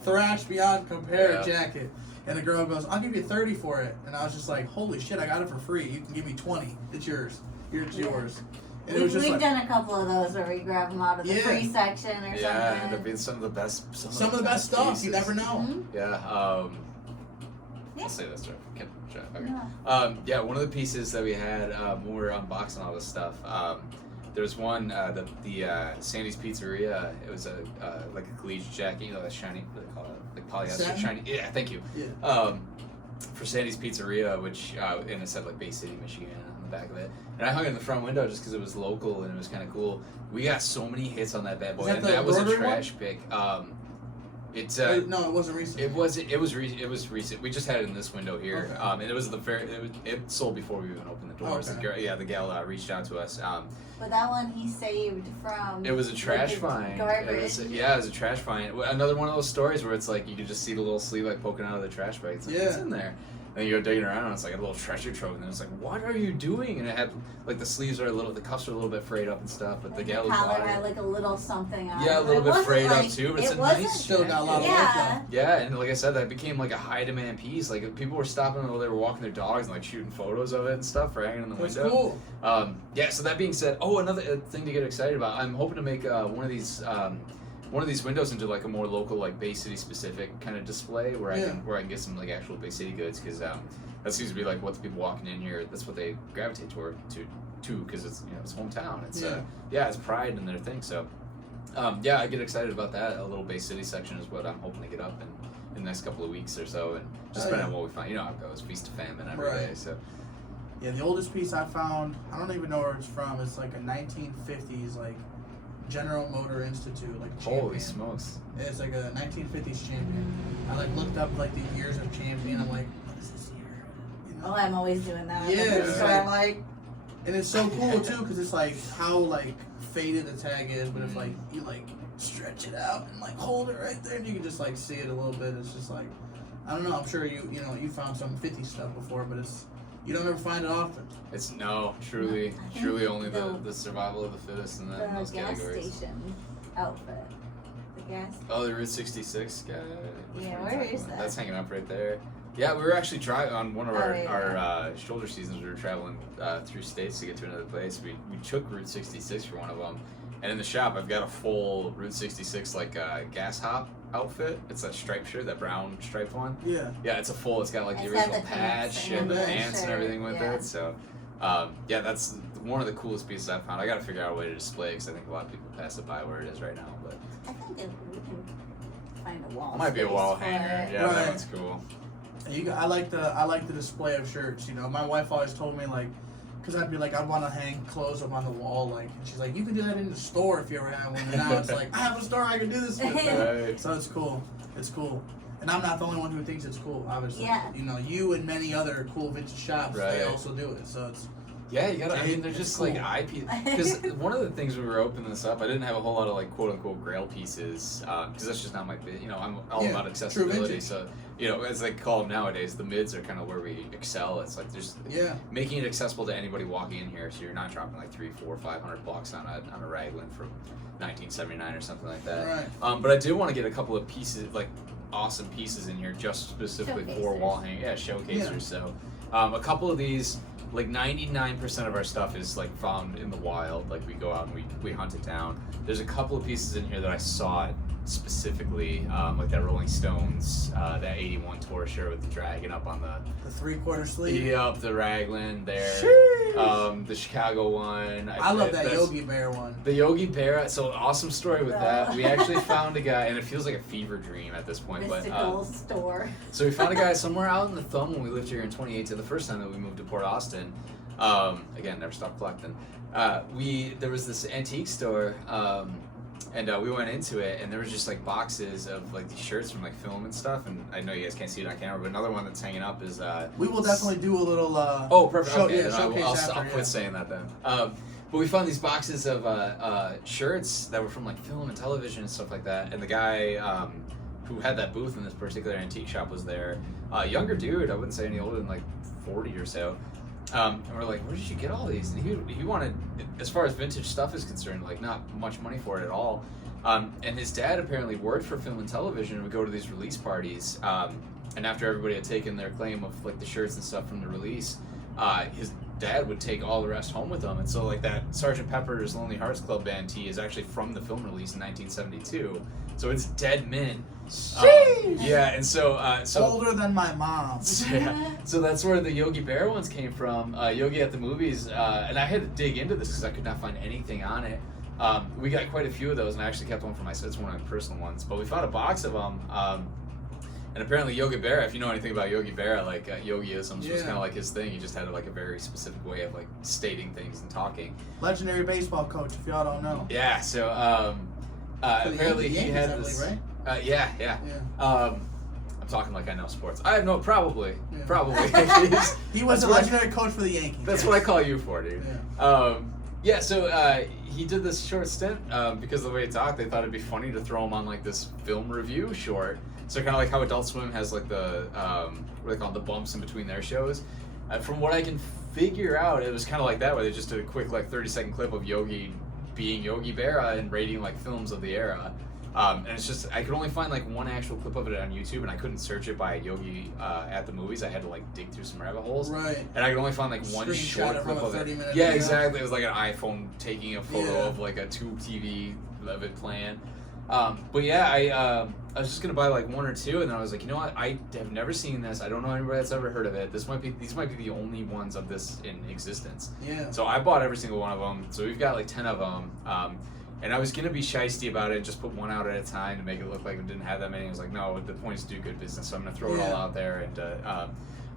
thrashed beyond compare jacket. And the girl goes, I'll give you 30 for it. And I was just like, holy shit, I got it for free. You can give me 20. It's yours. It's yours. And We've done a couple of those where we grab them out of the free section or something. Yeah, end up being some of the best. Some of the best stuff. Pieces. You never know. Mm-hmm. Yeah. I'll say this, right? Okay. Yeah. One of the pieces that we had when we were unboxing all this stuff, there's one, the Sandy's Pizzeria. It was a collegiate jacket, that shiny, what do they call it? Polyester shiny. Yeah, thank you. Yeah. For Sandy's Pizzeria, which, and it said Bay City, Michigan on the back of it. And I hung it in the front window just because it was local and it was kind of cool. We got so many hits on that bad boy, and that was a trash pick. It's no, it wasn't recent. It was recent. We just had it in this window here, and it was it sold before we even opened the doors. Okay. The gal reached out to us. But that one he saved from. It was a trash find. Garbage. It was a trash find. Another one of those stories where it's you could just see the little sleeve poking out of the trash bag. It's it's in there. And you go digging around, and it's a little treasure trove, and it's what are you doing? And it had the sleeves are the cuffs are a little bit frayed up and stuff, but the gal collar had a little something on it. Yeah, a little bit frayed up too, but it's a nice. Still got a lot of life left. Yeah, and like I said, that became a high demand piece. People were stopping while they were walking their dogs and shooting photos of it and stuff, hanging in the window. That's cool. Yeah. So that being said, another thing to get excited about. I'm hoping to make one of these windows into a more local Bay City specific kind of display where I can get some actual Bay City goods, because that seems to be what the people walking in here, that's what they gravitate toward to because it's it's hometown. It's it's pride in their thing. So I get excited about that. A little Bay City section is what I'm hoping to get up in the next couple of weeks or so, and just depending on what we find. How it goes, feast to famine every day. So yeah, the oldest piece I found, I don't even know where it's from. It's a 1950s General Motor Institute, champion. Holy smokes! It's a 1950s champion. I looked up the years of champion. I'm like, what is this year? Oh, I'm always doing that. Yeah, so I'm and it's so cool too, because it's how faded the tag is, but if you stretch it out and truly it right there, and you can just see it a little bit. It's just I don't know. I'm sure you found some 50 stuff before, but you don't ever find it often. It's truly only the survival of the fittest in those categories. Gas station outfit, the gas? Oh, the Route 66 guy. Yeah, where is that? That's hanging up right there. Yeah, we were actually driving on one of our, yeah. shoulder seasons. We were traveling through states to get to another place. We took Route 66 for one of them, and in the shop I've got a full Route 66 like gas hop outfit. It's that striped shirt, that brown striped one. Yeah. Yeah, it's a full. It's got like the It's original got the pants patch and and the the pants and shirt, everything with yeah. it. So, yeah, that's one of the coolest pieces I found. I got to figure out a way to display because I think a lot of people pass it by where it is right now. But I think that we can find a wall. it might be a space wall for hanger. it. Yeah, Right. that one's cool. I like the display of shirts. You know, my wife always told me like, because I'd be like, I want to hang clothes up on the wall, like, and she's like, you can do that in the store if you ever have one. And now it's like, I have a store I can do this with. Right. So it's cool. It's cool. And I'm not the only one who thinks it's cool, obviously. Yeah. You know, you and many other cool vintage shops, Right. they also do it. So it's Yeah, you gotta. I mean, they're It's just cool. like eye pieces. Because one of the things when we were opening this up, I didn't have a whole lot of like quote unquote grail pieces because that's just not my. You know, I'm all Yeah, about true accessibility. vintage. So you know, as they call them nowadays, the mids are kind of where we excel. It's like there's yeah. making it accessible to anybody walking in here, so you're not dropping like $300, $400, $500 on a raglan from 1979 or something like that. Right. But I do want to get a couple of pieces, like awesome pieces in here, just specifically for Showcasers. wall hanging. Yeah, showcasers. Yeah. So a couple of these. Like 99% of our stuff is like found in the wild. Like we go out and we hunt it down. There's a couple of pieces in here that I saw specifically, like that Rolling Stones, that 81 tour shirt with the dragon up on the 3/4 sleeve. up the raglan there. Sheesh. The Chicago one. I love that that's- Yogi Bear one. The Yogi Bear. So awesome story with that. We actually found a guy, and it feels like a fever dream at this point. Mystical store. So we found a guy somewhere out in the thumb when we lived here in 2018, the first time that we moved to Port Austin. Again, never stopped collecting. There was this antique store, and we went into it, and there was just like boxes of like these shirts from like film and stuff. And I know you guys can't see it on camera, but another one that's hanging up is. We will definitely do a little. Oh, perfect. Show, Okay, yeah, then showcase I'll after, quit saying that then. But we found these boxes of shirts that were from like film and television and stuff like that. And the guy who had that booth in this particular antique shop was there. Younger dude, I wouldn't say any older than like 40 or so. And we're like, where did you get all these? And he wanted, as far as vintage stuff is concerned, like not much money for it at all. And his dad apparently worked for film and television and would go to these release parties. And after everybody had taken their claim of like the shirts and stuff from the release, his dad would take all the rest home with him. And so like that Sgt. Pepper's Lonely Hearts Club Band tee is actually from the film release in 1972. So it's dead mint. Yeah, and so older than my mom. yeah. So that's where the Yogi Bear ones came from. Yogi at the Movies, and I had to dig into this because I could not find anything on it. We got quite a few of those, and I actually kept one for myself. It's one of my personal ones. But we found a box of them, and apparently Yogi Berra, if you know anything about Yogi Berra, like Yogiisms was kind of like his thing. He just had like a very specific way of like stating things and talking. Legendary baseball coach, if y'all don't know. Yeah. So apparently he had this. Right? Yeah. I'm talking like I know sports. I have no, probably. He was a That's what legendary coach for the Yankees. That's what I call you for, dude. Yeah. So he did this short stint because of the way he talked. They thought it'd be funny to throw him on like this film review short. So kind of like how Adult Swim has like the what do they call it, the bumps in between their shows. From what I can figure out, it was kind of like that, where they just did a quick like 30-second clip of Yogi being Yogi Berra and rating like films of the era. And it's just, I could only find like one actual clip of it on YouTube, and I couldn't search it by Yogi at the Movies. I had to like dig through some rabbit holes. Right. And I could only find like one Screenshot short it clip from a of it. 30-minute Yeah, video. exactly. It was like an iPhone taking a photo Yeah. of like a tube TV of it playing. But yeah, I was just gonna buy like one or two, and then I was like, you know what? I have never seen this. I don't know anybody that's ever heard of it. These might be the only ones of this in existence. Yeah. So I bought every single one of them. So we've got like 10 of them. And I was gonna be shiesty about it and just put one out at a time to make it look like we didn't have that many. I was like, no, the point is to do good business. So I'm gonna throw it all out there, and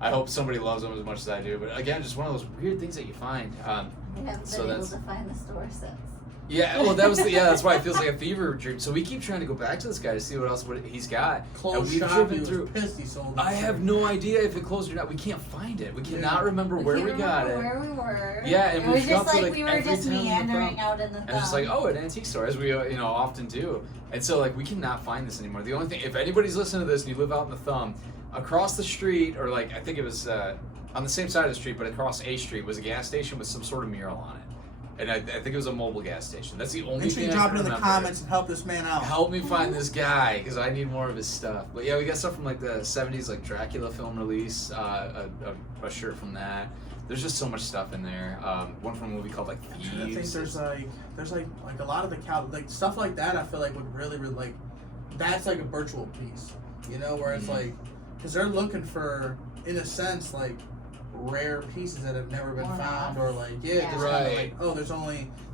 I hope somebody loves them as much as I do. But again, just one of those weird things that you find. I haven't So been able that's- to find the store since. Yeah, well, that's why it feels like a fever dream. So we keep trying to go back to this guy to see what he's got. Closed and we've shop. driven He was through. pissed he sold it. I have no idea if it closed or not. We can't find it. We cannot remember where we got it. Where we were. Yeah, and it we've was gone just through, like like, we were every just town in the meandering thumb. out in the And it's just like, oh, an antique store, as we often do. And so like we cannot find this anymore. The only thing, if anybody's listening to this and you live out in the thumb, across the street, or like I think it was on the same side of the street, but across A Street was a gas station with some sort of mural on it. and I think it was a mobile gas station. That's the only Make sure thing you I drop can it in the remember. comments and help this man out. Help me find this guy, because I need more of his stuff. But yeah, we got stuff from like the 70s, like Dracula film release, a shirt from that. There's just so much stuff in there. One from a movie called like Thieves. I think there's like a lot of the like stuff like that. I feel like would really like that's like a virtual piece, you know, where it's like because they're looking for, in a sense, like rare pieces that have never been found, or like just kind of like, oh,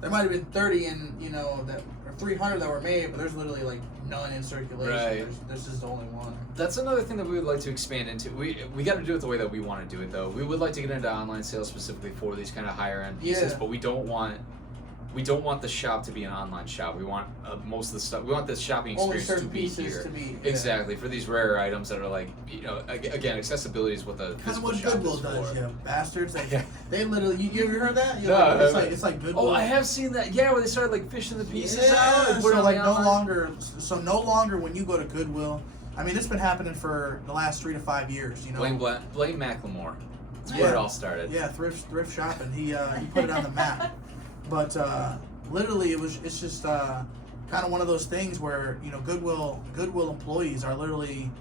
there might have been 30 and that or 300 that were made, but there's literally like none in circulation. Right. There's just only one. That's another thing that we would like to expand into. We got to do it the way that we want to do it, though. We would like to get into online sales specifically for these kind of higher end pieces, but we don't want the shop to be an online shop. We want most of the stuff. We want the shopping experience to be here. Exactly, for these rare items that are like, again, accessibility is what the kind of what shop Goodwill is does, for. yeah, bastards. Like, they literally, you ever heard that? No, it's like Goodwill. Oh, I have seen that. Yeah, where they started like fishing the pieces out. And So like no online. longer when you go to Goodwill. I mean, it's been happening for the last 3 to 5 years. Blame Macklemore. That's where it all started. Yeah, thrift shopping. He put it on the map. But literally, it's just kind of one of those things where Goodwill employees are literally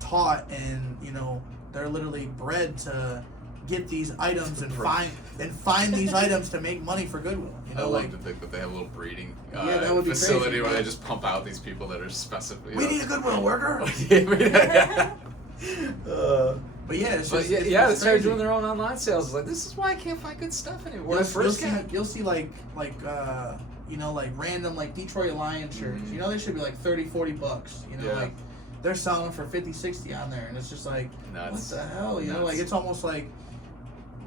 taught, and they're literally bred to get these items and find these items to make money for Goodwill. I love to think that they have a little breeding that would be facility crazy, where they just pump out these people that are specifically. We need a Goodwill worker. But yeah, it's just, they started doing their own online sales. It's like, this is why I can't find good stuff anymore. You'll see like random like Detroit Lions shirts. Mm-hmm. They should be like $30-$40. Like they're selling for $50-$60 on there, and it's just like, nuts. What the hell? Like it's almost like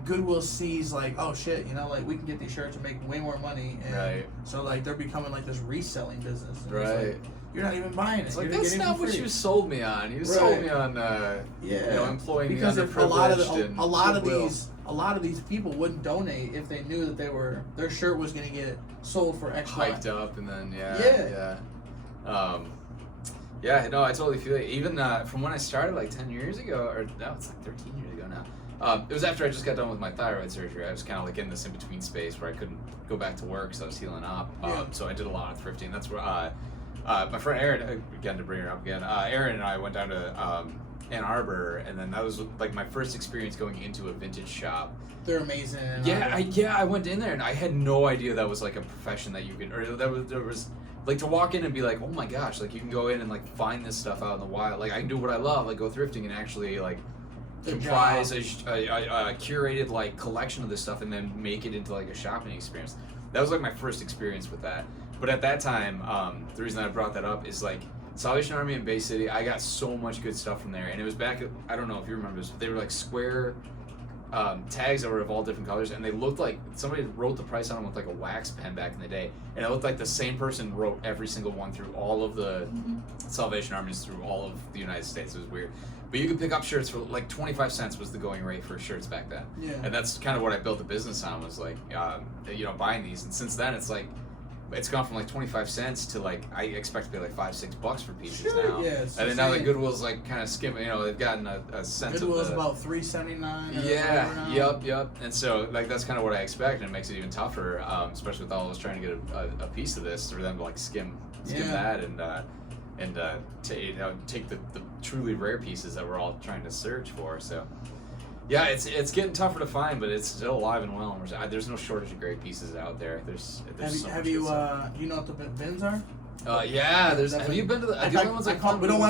Goodwill sees like, oh shit, like we can get these shirts and make way more money, and so like they're becoming like this reselling business. And it's like, you're not even buying it. It's like, you're that's not what you sold me on. You sold me on employing because the underprivileged. A lot of these people wouldn't donate if they knew that their shirt was going to get sold for X. Hiked up, and then no, I totally feel it. Even from when I started like 10 years ago, or no, it's like 13 years ago now. It was after I just got done with my thyroid surgery. I was kind of like in this in-between space where I couldn't go back to work because I was healing up. So I did a lot of thrifting. That's where my friend Aaron, again to bring her up again, Aaron and I went down to Ann Arbor, and then that was like my first experience going into a vintage shop. They're amazing. I went in there and I had no idea that was like a profession that you could, or there was like to walk in and be like, oh my gosh, like you can go in and like find this stuff out in the wild. Like I can do what I love, like go thrifting and actually like comprise a curated like collection of this stuff and then make it into like a shopping experience. That was like my first experience with that. But at that time, the reason I brought that up is like Salvation Army in Bay City, I got so much good stuff from there. And it was back, I don't know if you remember this, but they were like square tags that were of all different colors, and they looked like somebody wrote the price on them with like a wax pen back in the day. And it looked like the same person wrote every single one through all of the Salvation Armies through all of the United States. It was weird. But you could pick up shirts for like 25 cents was the going rate for shirts back then. Yeah. And that's kind of what I built the business on, was like, buying these. And since then, it's like, it's gone from like 25 cents to like, I expect to pay like $5-6 for pieces now. Yeah, and then now like Goodwill's like kind of skimming, they've gotten a sense Goodwill's of about $3.79. Yep. And so like that's kind of what I expect, and it makes it even tougher, especially with all of us trying to get a piece of this, for them to like skim that and take the truly rare pieces that we're all trying to search for. So yeah, it's getting tougher to find, but it's still alive and well. And there's no shortage of great pieces out there. There's have you you know what the bins are? Have you been to the?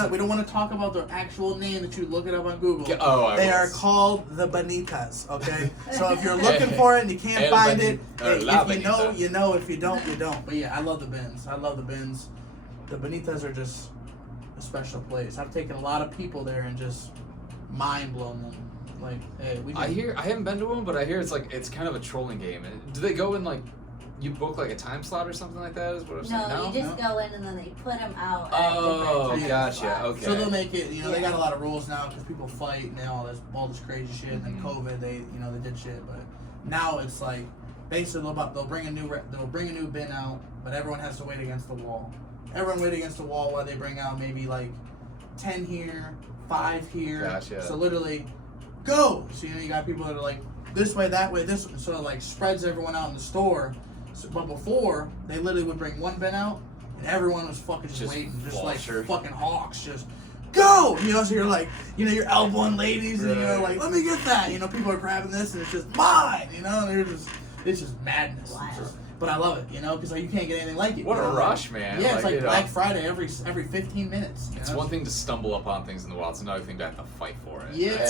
We don't want to talk about the actual name that you look it up on Google. They are called the Bonitas. Okay, so if you're looking for it and you can't find it, if you know, you know. If you don't, you don't. But yeah, I love the bins. The Bonitas are just a special place. I've taken a lot of people there and just mind blown them. Like, hey, I haven't been to one, but I hear it's kind of a trolling game. Do they go in like, you book like a time slot or something like that? Is what I'm saying? No, you just go in and then they put them out. Gotcha. Okay. So they'll make it. They got a lot of rules now because people fight and all this crazy shit. And then COVID, they did shit. But now it's like basically they'll bring a new bin out, but everyone has to wait against the wall. Everyone wait against the wall while they bring out maybe like 10 here, 5 here. Gotcha. So literally, go. So you got people that are like this way, that way, this way. So it like spreads everyone out in the store. So, but before, they literally would bring one bin out, and everyone was fucking just waiting, just like fucking hawks, just go! You know, so you're like, you know, you're elbowing ladies, and you're like, let me get that. You know, people are grabbing this, and it's just mine. You know, and it's just madness. Wow. But I love it, you know, because like, you can't get anything like it. What a rush, man. Yeah, it's like Black Friday every 15 minutes. It's one thing to stumble upon things in the wild. It's another thing to have to fight for it. Yeah.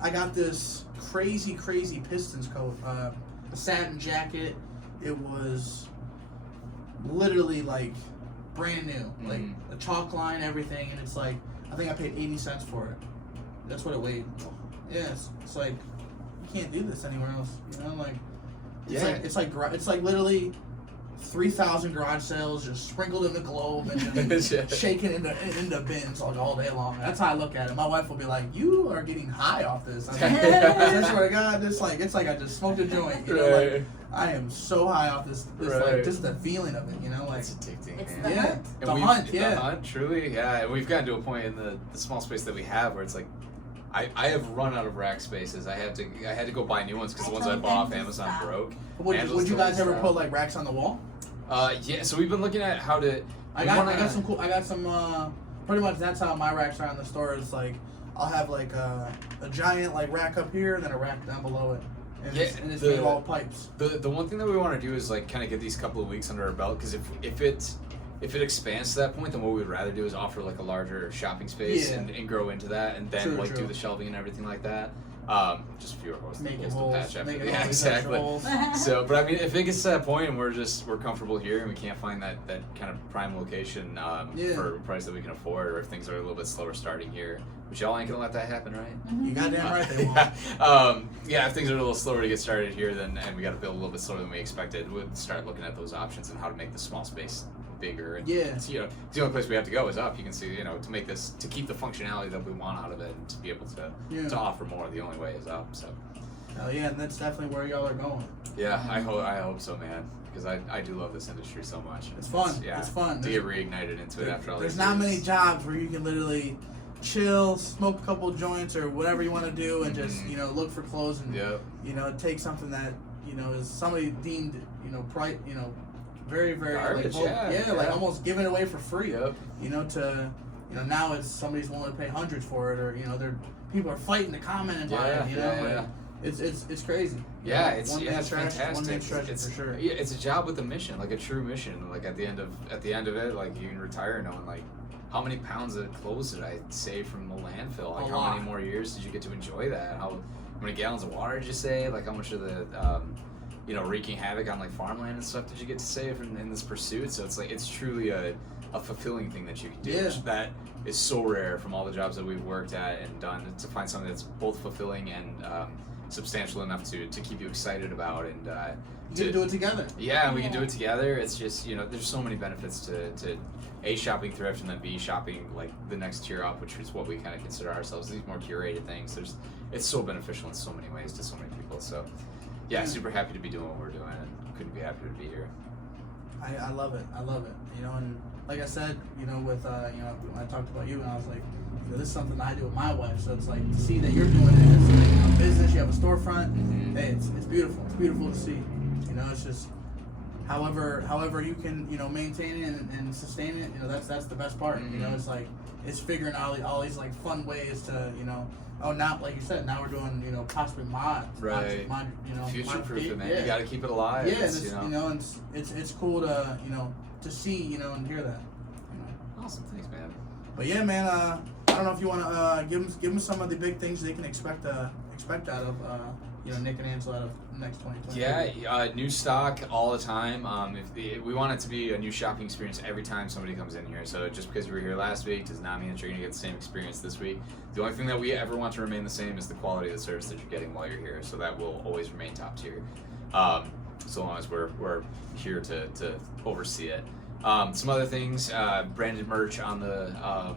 I got this crazy Pistons coat, a satin jacket. It was literally like brand new, like a chalk line, everything, and it's like I think I paid 80 cents for it. That's what it weighed. Yeah, it's like you can't do this anywhere else. You know, like. It's like literally 3,000 garage sales just sprinkled in the globe and just shaken into bins like all day long. That's how I look at it. My wife will be like, "You are getting high off this." I swear to God, it's like I just smoked a joint. You know, like I am so high off this like just the feeling of it. You know, like it's addicting. It's man. the hunt. The hunt, truly, yeah. And we've gotten to a point in the small space that we have where it's like. I have run out of rack spaces. I had to go buy new ones because the ones I bought off Amazon broke. Would you guys ever put like racks on the wall? Yeah. So we've been looking at how to. I got some. Pretty much that's how my racks are in the store. It's like I'll have like a giant like rack up here and then a rack down below it. And it's made of all pipes. The one thing that we want to do is like kind of get these couple of weeks under our belt because if it expands to that point, then what we would rather do is offer like a larger shopping space and grow into that, and then do the shelving and everything like that. Just fewer holes to patch after. Yeah, exactly. So, but I mean, if it gets to that point and we're comfortable here and we can't find that kind of prime location for a price that we can afford, or if things are a little bit slower starting here, which y'all ain't gonna let that happen, right? Mm-hmm. You goddamn right they won't. If things are a little slower to get started here, and we got to build a little bit slower than we expected, we'll start looking at those options and how to make the small space bigger. And it's, you know, the only place we have to go is up. You can see, you know, to keep the functionality that we want out of it and to be able to offer more, the only way is up. So. Oh yeah, and that's definitely where y'all are going. Yeah, I hope so, man. Because I do love this industry so much. It's fun. It's fun. To get reignited into it after all these years. There's not many jobs where you can literally chill, smoke a couple joints or whatever you want to do, and just look for clothes and take something that is somebody deemed very very garbage, like almost giving it away for free. Now it's somebody's willing to pay hundreds for it, or people are fighting to comment and buy it. It's crazy. Yeah, it's fantastic. One man's treasure for sure. Yeah, it's a job with a mission, like a true mission. Like at the end of it, like you can retire knowing like how many pounds of clothes did I save from the landfill? Like how many more years did you get to enjoy that? How many gallons of water did you save? Like how much of the wreaking havoc on like farmland and stuff did you get to save in this pursuit? So it's like it's truly a fulfilling thing that you can do. Which that is so rare from all the jobs that we've worked at and done, to find something that's both fulfilling and substantial enough to keep you excited about and you can do it together. Yeah, and we can do it together. It's just there's so many benefits to A, shopping thrift, and then B, shopping like the next tier up, which is what we kind of consider ourselves, these more curated things. It's so beneficial in so many ways to so many people. So super happy to be doing what we're doing and couldn't be happier to be here. I love it. And like I said, with when I talked about you and I was like, this is something I do with my wife, so it's like to see that you're doing it as a business, you have a storefront, hey, it's beautiful. It's beautiful to see. It's just however you can maintain it and sustain it. That's the best part. It's like it's figuring out all these like fun ways to now, like you said, now we're doing possibly mods, right? Future proof, man. You got to keep it alive. Yeah, it's cool to see and hear that. Awesome, thanks, man. But yeah, man. I don't know if you want to give them some of the big things they can expect out of Nick and Ansel out of next 2020. Yeah, new stock all the time. We want it to be a new shopping experience every time somebody comes in here. So just because we were here last week does not mean that you're going to get the same experience this week. The only thing that we ever want to remain the same is the quality of the service that you're getting while you're here. So that will always remain top tier, so long as we're here to oversee it. Some other things, branded merch on the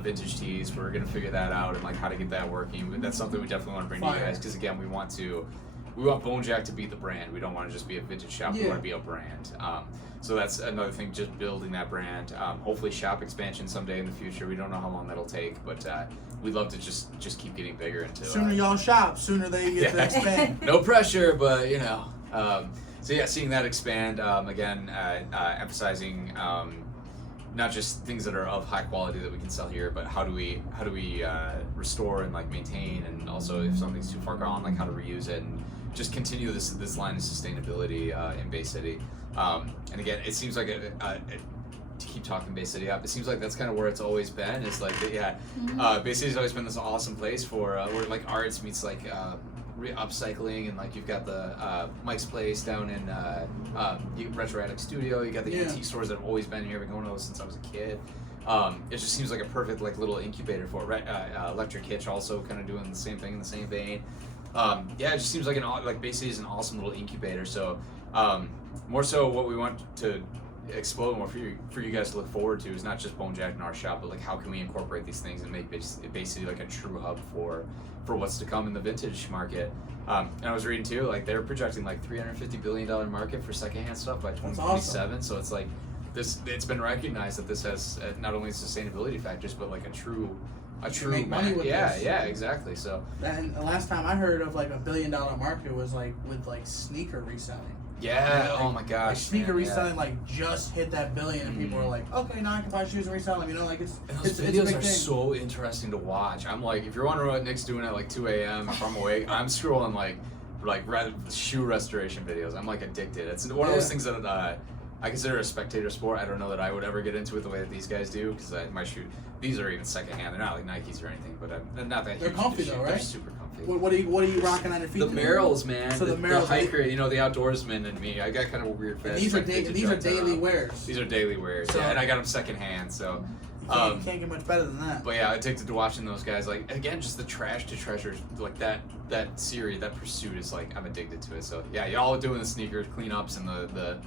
vintage tees. We're gonna figure that out and like how to get that working. That's something we definitely want to bring to you guys because again, we want Bonejacked to be the brand. We don't want to just be a vintage shop. We want to be a brand. So that's another thing, just building that brand. Hopefully shop expansion someday in the future. We don't know how long that'll take, but we'd love to just keep getting bigger into. Sooner y'all shop, sooner they get to expand. No pressure, but you know. So yeah, seeing that expand again, emphasizing not just things that are of high quality that we can sell here, but how do we restore and like maintain, and also if something's too far gone, like how to reuse it and just continue this line of sustainability in Bay City. And again, it seems like to keep talking Bay City up, it seems like that's kind of where it's always been. Is like Bay City's always been this awesome place for where like arts meets like upcycling, and like you've got the Mike's Place down in Retro Attic Studio. You got the antique stores that have always been here. Been going to those since I was a kid. It just seems like a perfect like little incubator for it. Electric Hitch also kind of doing the same thing in the same vein. It just seems like Bay City is an awesome little incubator. So more so what we want to explode more for you guys to look forward to is not just Bonejacked in our shop, but like how can we incorporate these things and make Bay City like a true hub for what's to come in the vintage market. And I was reading too, like they're projecting like $350 billion market for secondhand stuff by 2027. Awesome. So it's like it's been recognized that this has not only sustainability factors, but like a true make money with this. Yeah, exactly. So and the last time I heard of like $1 billion market was like with like sneaker reselling. Yeah. You know, like, oh my gosh. Like sneaker reselling like just hit that billion, and people are like, okay, now I can buy shoes and resell them. You know, like it's videos it's a big are thing. so interesting to watch. I'm like, if you're wondering what Nick's doing at like 2 a.m. if I'm awake, I'm scrolling like shoe restoration videos. I'm like addicted. It's one of those things that I consider a spectator sport. I don't know that I would ever get into it the way that these guys do, because my shoe, these are even secondhand. They're not like Nikes or anything, but they're not that They're huge. comfy though, right? They're super comfy. What are you rocking on your feet? The Merrells, man. So the Merrells, hiker, the outdoorsman in me. I got kind of a weird fetish. These are daily wears. These are daily wears. So, and I got them secondhand, so. You can't get much better than that. But yeah, addicted to watching those guys. Like again, just the trash to treasures, like that series, that pursuit is like I'm addicted to it. So yeah, y'all doing the sneakers cleanups and the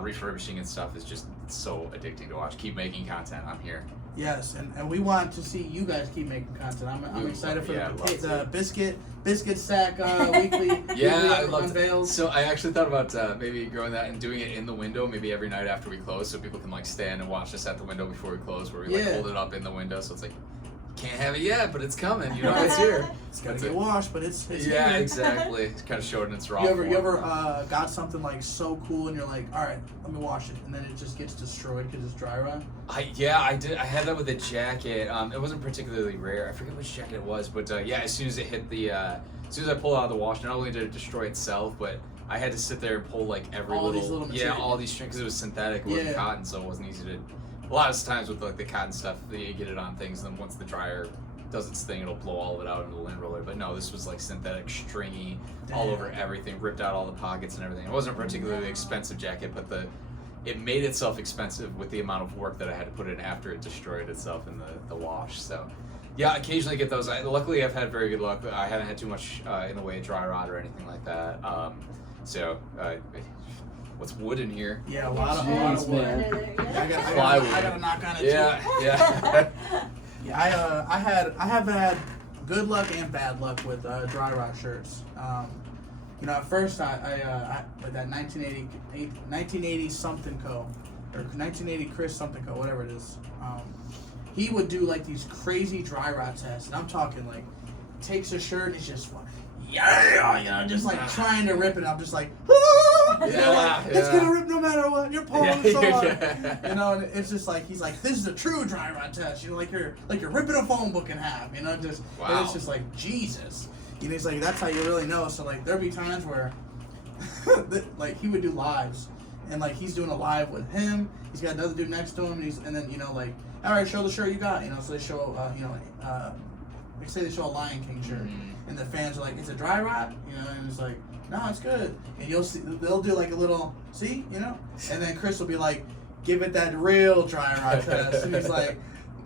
refurbishing and stuff is just so addicting to watch. Keep making content. I'm here. Yes, and we want to see you guys keep making content. I'm excited for the biscuit sack weekly. Yeah, weekly unveils. So I actually thought about maybe growing that and doing it in the window, maybe every night after we close, so people can like stand and watch us at the window before we close, where we like hold it up in the window, so it's like can't have it yet, but it's coming. You know, it's here. It's gotta get washed, but it's yeah, here. Exactly. It's kind of showed in its raw. You ever got something like so cool and you're like, all right, let me wash it, and then it just gets destroyed because it's dry rot? I did. I had that with a jacket. It wasn't particularly rare. I forget which jacket it was, but as soon as it hit as soon as I pulled it out of the wash, not only did it destroy itself, but I had to sit there and pull like all these strings, because it was synthetic, it wasn't cotton, so it wasn't easy to. A lot of times with like the cotton stuff, you get it on things, and then once the dryer does its thing, it'll blow all of it out into the lint roller. But no, this was like synthetic, stringy, all over everything, ripped out all the pockets and everything. It wasn't a particularly expensive jacket, but it made itself expensive with the amount of work that I had to put in after it destroyed itself in the wash. So yeah, occasionally get those. Luckily, I've had very good luck. I haven't had too much in the way of dry rot or anything like that. What's wood in here? Yeah, a lot of wood. I got to knock on it too. Yeah. Yeah, I have had good luck and bad luck with dry rot shirts. At first I with that 1980 something co, or 1980 Chris something co, whatever it is. He would do like these crazy dry rot tests, and I'm talking like takes a shirt and it's just just like trying to rip it. I'm just like, it's gonna rip no matter what. You're pulling so hard, and it's just like he's like, this is a true dry rot test. Like you're ripping a phone book in half. And it's just like Jesus. He's like, that's how you really know. So like there'd be times where like he would do lives, and like he's doing a live with him. He's got another dude next to him, and then like, all right, show the shirt you got. So they show say they show a Lion King shirt. And the fans are like, it's a dry rot, and it's like, no, it's good. And you'll see, they'll do like a little, see, and then Chris will be like, give it that real dry rot test. And he's like,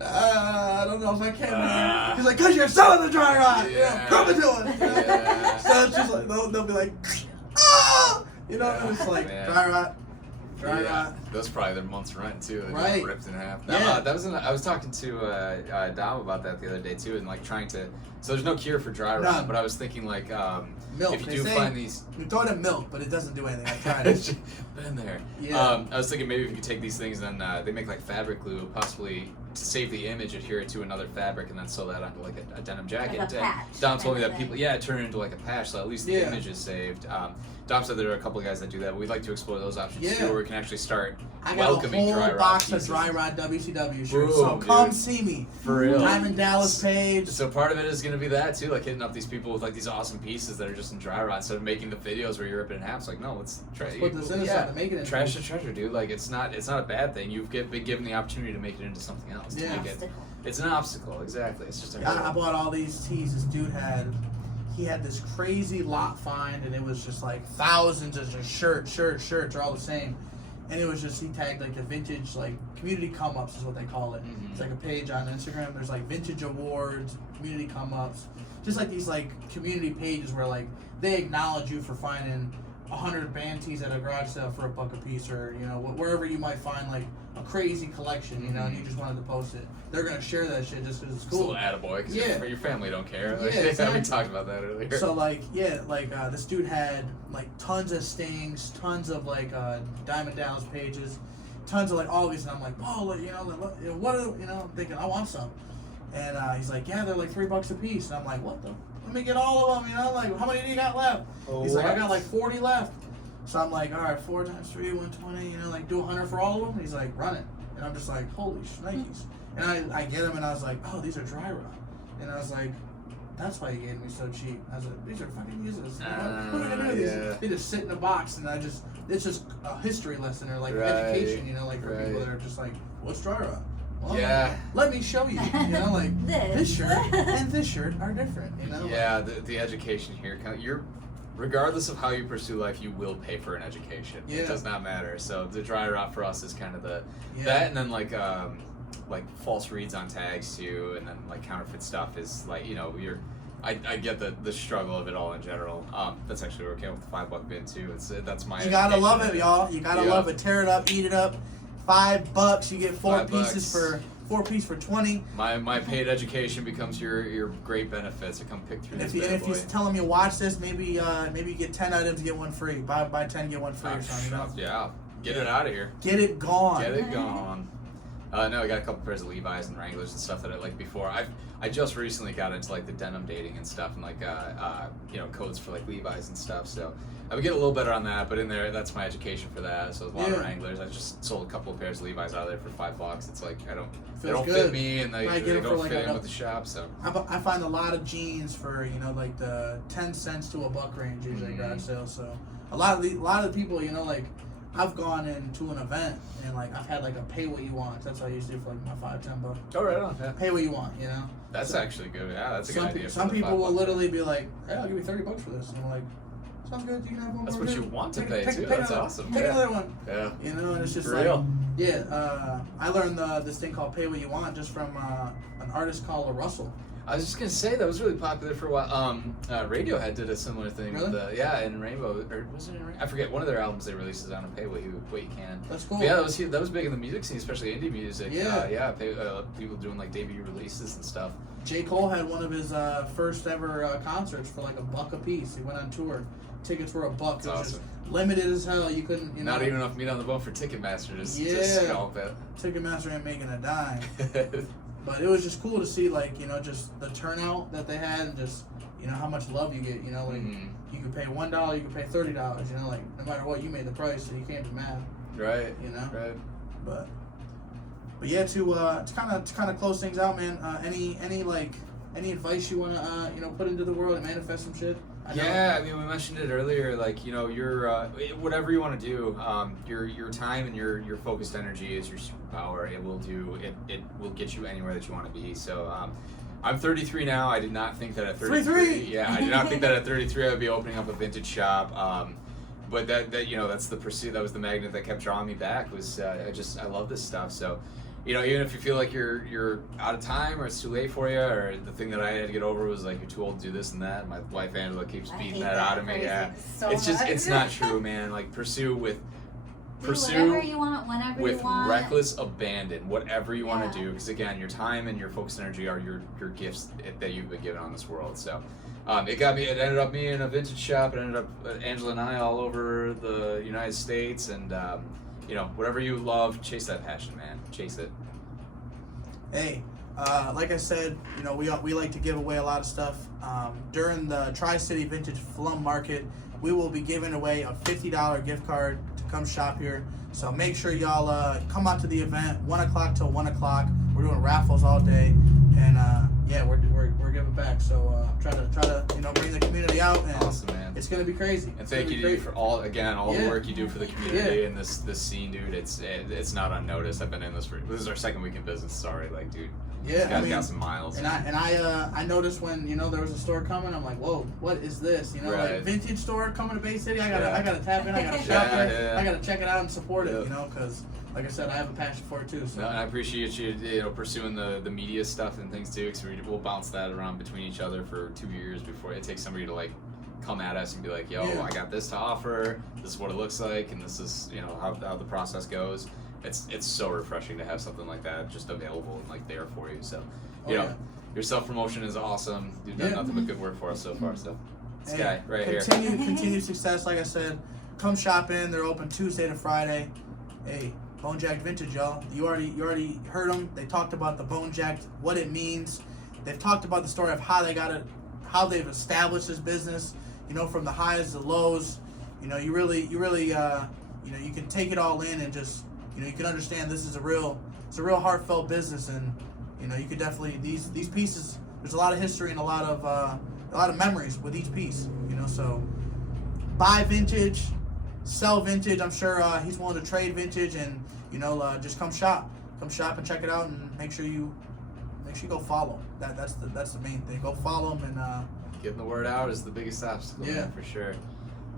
I don't know if I can, man. He's like, cause you're selling the dry rot, prove it to us. So it's just like, they'll be like, and it's like, dry rot. That was probably their month's rent too. They right. Ripped in half. Yeah. I was talking to Dom about that the other day too, and like trying to. So there's no cure for dry rot, but I was thinking like, milk. if you do find these, you throw it in milk, but it doesn't do anything. I tried it. Been there. Yeah. I was thinking maybe if you could take these things and they make like fabric glue, possibly to save the image, adhere it to another fabric, and then sew that onto like a denim jacket. Like a patch. Dom told me that people, turn it into like a patch, so at least the image is saved. Dom said there are a couple of guys that do that, but we'd like to explore those options too, where we can actually start welcoming I got a whole box of Dry Rod WCW shirts, so come see me. For real. I'm in Dallas page. So part of it is going to be that too, like hitting up these people with like these awesome pieces that are just in Dry Rod, instead of making the videos where you rip it in half. It's like, no, let's put this in and make it into trash to treasure, dude. Like it's not a bad thing. You've been given the opportunity to make it into something else. To make it, it's an obstacle, exactly. It's just I bought all these tees. This dude had this crazy lot find, and it was just like thousands of just shirts are all the same. And it was just, he tagged like the vintage, like community come ups is what they call it. It's like a page on Instagram. There's like vintage awards, community come ups, just like these like community pages where like they acknowledge you for finding 100 band tees at a garage sale for $1 a piece, or wherever you might find like a crazy collection, and you just wanted to post it. They're gonna share that shit just because it's cool. It's a little attaboy, because your family don't care. Like, exactly. We talked about that earlier. So this dude had like tons of stings, tons of like Diamond Dallas pages, tons of like all these, and I'm like, oh, what are I'm thinking I want some, and he's like, yeah, they're like $3 a piece, and I'm like, what the? Let me get all of them, like how many do you got left? He's like, I got like 40 left. So I'm like, all right, 4 times 3, 120, like do 100 for all of them. And he's like, run it. And I'm just like, holy shnikes. And I get them, and I was like, oh, these are Dry Rod. And I was like, that's why you gave me so cheap. I was like, these are fucking useless. What are we gonna do? They just sit in a box, and it's just a history lesson or like education, like for people that are just like, what's Dry Rod? Well, let me show you. Like this shirt and this shirt are different. Yeah, the education here. Regardless of how you pursue life, you will pay for an education. It does not matter. So the Dry Rot for us is kind of that, and then like false reads on tags too, and then like counterfeit stuff is like I get the struggle of it all in general. That's actually where we came with the $5 bin too. That's my. You gotta love it, y'all. You gotta love it. Tear it up, eat it up. $5. You get 4 pieces for 4 pieces for 20. My paid education becomes your great benefits to come pick through. And if you tell them you watch this, maybe you get 10 items, get 1 free. Buy 10, get 1 free or something. Yeah, get it out of here. Get it gone. Get it gone. No, I got a couple pairs of Levi's and Wranglers and stuff that I liked before. I just recently got into like the denim dating and stuff, and like codes for like Levi's and stuff. So I would get a little better on that, but in there, that's my education for that. So a lot of Wranglers. I just sold a couple of pairs of Levi's out of there for $5. It's like they don't fit me, and they don't fit in with the shop. So I find a lot of jeans for like the 10 cents to $1 range usually garage sales. So a lot of the people like. I've gone into an event and like I've had like a pay what you want. That's what I used to do for like my $5-10. Oh, right on. Yeah. Pay what you want, That's actually good. Yeah, that's a good idea. Some people will literally be like, "Hey, I'll give you $30 for this," and I'm like, "Sounds good. You can have one." That's what you want to pay too. That's awesome. Take another one. Yeah. And it's just real. I learned this thing called Pay What You Want just from an artist called Russell. I was just gonna say that was really popular for a while. Radiohead did a similar thing with in Rainbow, or was it in Rainbow? I forget. One of their albums they released is on a pay what you can. That's cool. But yeah, that was big in the music scene, especially indie music. People doing like debut releases and stuff. J. Cole had one of his first ever concerts for like $1 a piece. He went on tour. Tickets were $1. That's awesome. Just limited as hell. You couldn't. Not even enough meat on the bone for Ticketmaster. Just scalp it. Ticketmaster ain't making a dime. But it was just cool to see, like, just the turnout that they had, and just, how much love you get, like, you could pay $1, you could pay $30, like, no matter what, you made the price, so you can't be mad. Right. Right. But yeah, to kind of close things out, man, any advice you want to, put into the world and manifest some shit? We mentioned it earlier, like, your whatever you want to do, your time and your focused energy is your superpower. It will get you anywhere that you want to be. So I'm 33 now. I did not think that at 33 I did not think that at 33 I would be opening up a vintage shop. But that that's the pursuit. That was the magnet that kept drawing me back. Was I love this stuff. So even if you feel like you're out of time or it's too late for you, or the thing that I had to get over was like you're too old to do this and that. My wife Angela keeps beating that out of me. Yeah, it's not true, man. Like pursue whatever you want, whenever you want. With reckless abandon, whatever you want to do. Because again, your time and your focused energy are your gifts that you've been given on this world. So it ended up me in a vintage shop. It ended up Angela and I all over the United States, and whatever you love, chase that passion, man. Chase it. Hey, like I said, you know, we like to give away a lot of stuff. During the Tri-City Vintage Flum Market, we will be giving away a $50 gift card to come shop here. So make sure y'all come out to the event, 1 o'clock till 1 o'clock. We're doing raffles all day, and yeah, we're giving back. So try to you know, bring the community out, and awesome, man. It's gonna be crazy. And thank you to you for all the work you do for the community and this scene, dude. It's not unnoticed. I've been in this this is our second week in business. Sorry, like, dude. Yeah, these guys got some miles. And I noticed when, you know, there was a store coming, I'm like, whoa, what is this? You know, like vintage store coming to Bay City. I gotta tap in. I gotta shop there. I gotta check it out and support it. You know, because like I said, I have a passion for it too. So. No, and I appreciate you, pursuing the media stuff and things too. Because we'll bounce that around between each other for 2 years before it takes somebody to like come at us and be like, yo, I got this to offer. This is what it looks like, and this is, you know, how the process goes. It's so refreshing to have something like that just available and like there for you. So, you know, your self promotion is awesome. You've done nothing but good work for us so far. So, this guy right here. Continued success. Like I said, come shop in. They're open Tuesday to Friday. Hey, Bonejacked Vintage, y'all. You already heard them. They talked about the Bonejacked, what it means. They've talked about the story of how they got it, how they've established this business. You know, from the highs to lows. You know, you really, you know, you can take it all in and just. You know, you can understand this is a real heartfelt business, and you know, you could definitely these pieces. There's a lot of history and a lot of memories with each piece. You know, so buy vintage, sell vintage. I'm sure he's willing to trade vintage, and you know, just come shop and check it out, and make sure you go follow. That's the main thing. Go follow him, and getting the word out is the biggest obstacle. Yeah, man, for sure.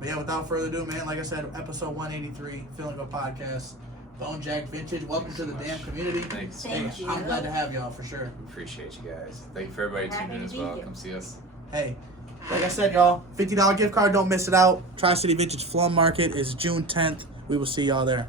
But yeah, without further ado, man, like I said, episode 183, Feeling Good Podcast. Bonejacked Vintage, welcome to the damn community. Thanks so Thank much. you. I'm glad to have y'all for sure. Appreciate you guys. Thank you for everybody tuning in as well. Come see us. Hey, like I said, y'all, $50 gift card, don't miss it out. Tri-City Vintage Flum Market is June 10th. We will see y'all there.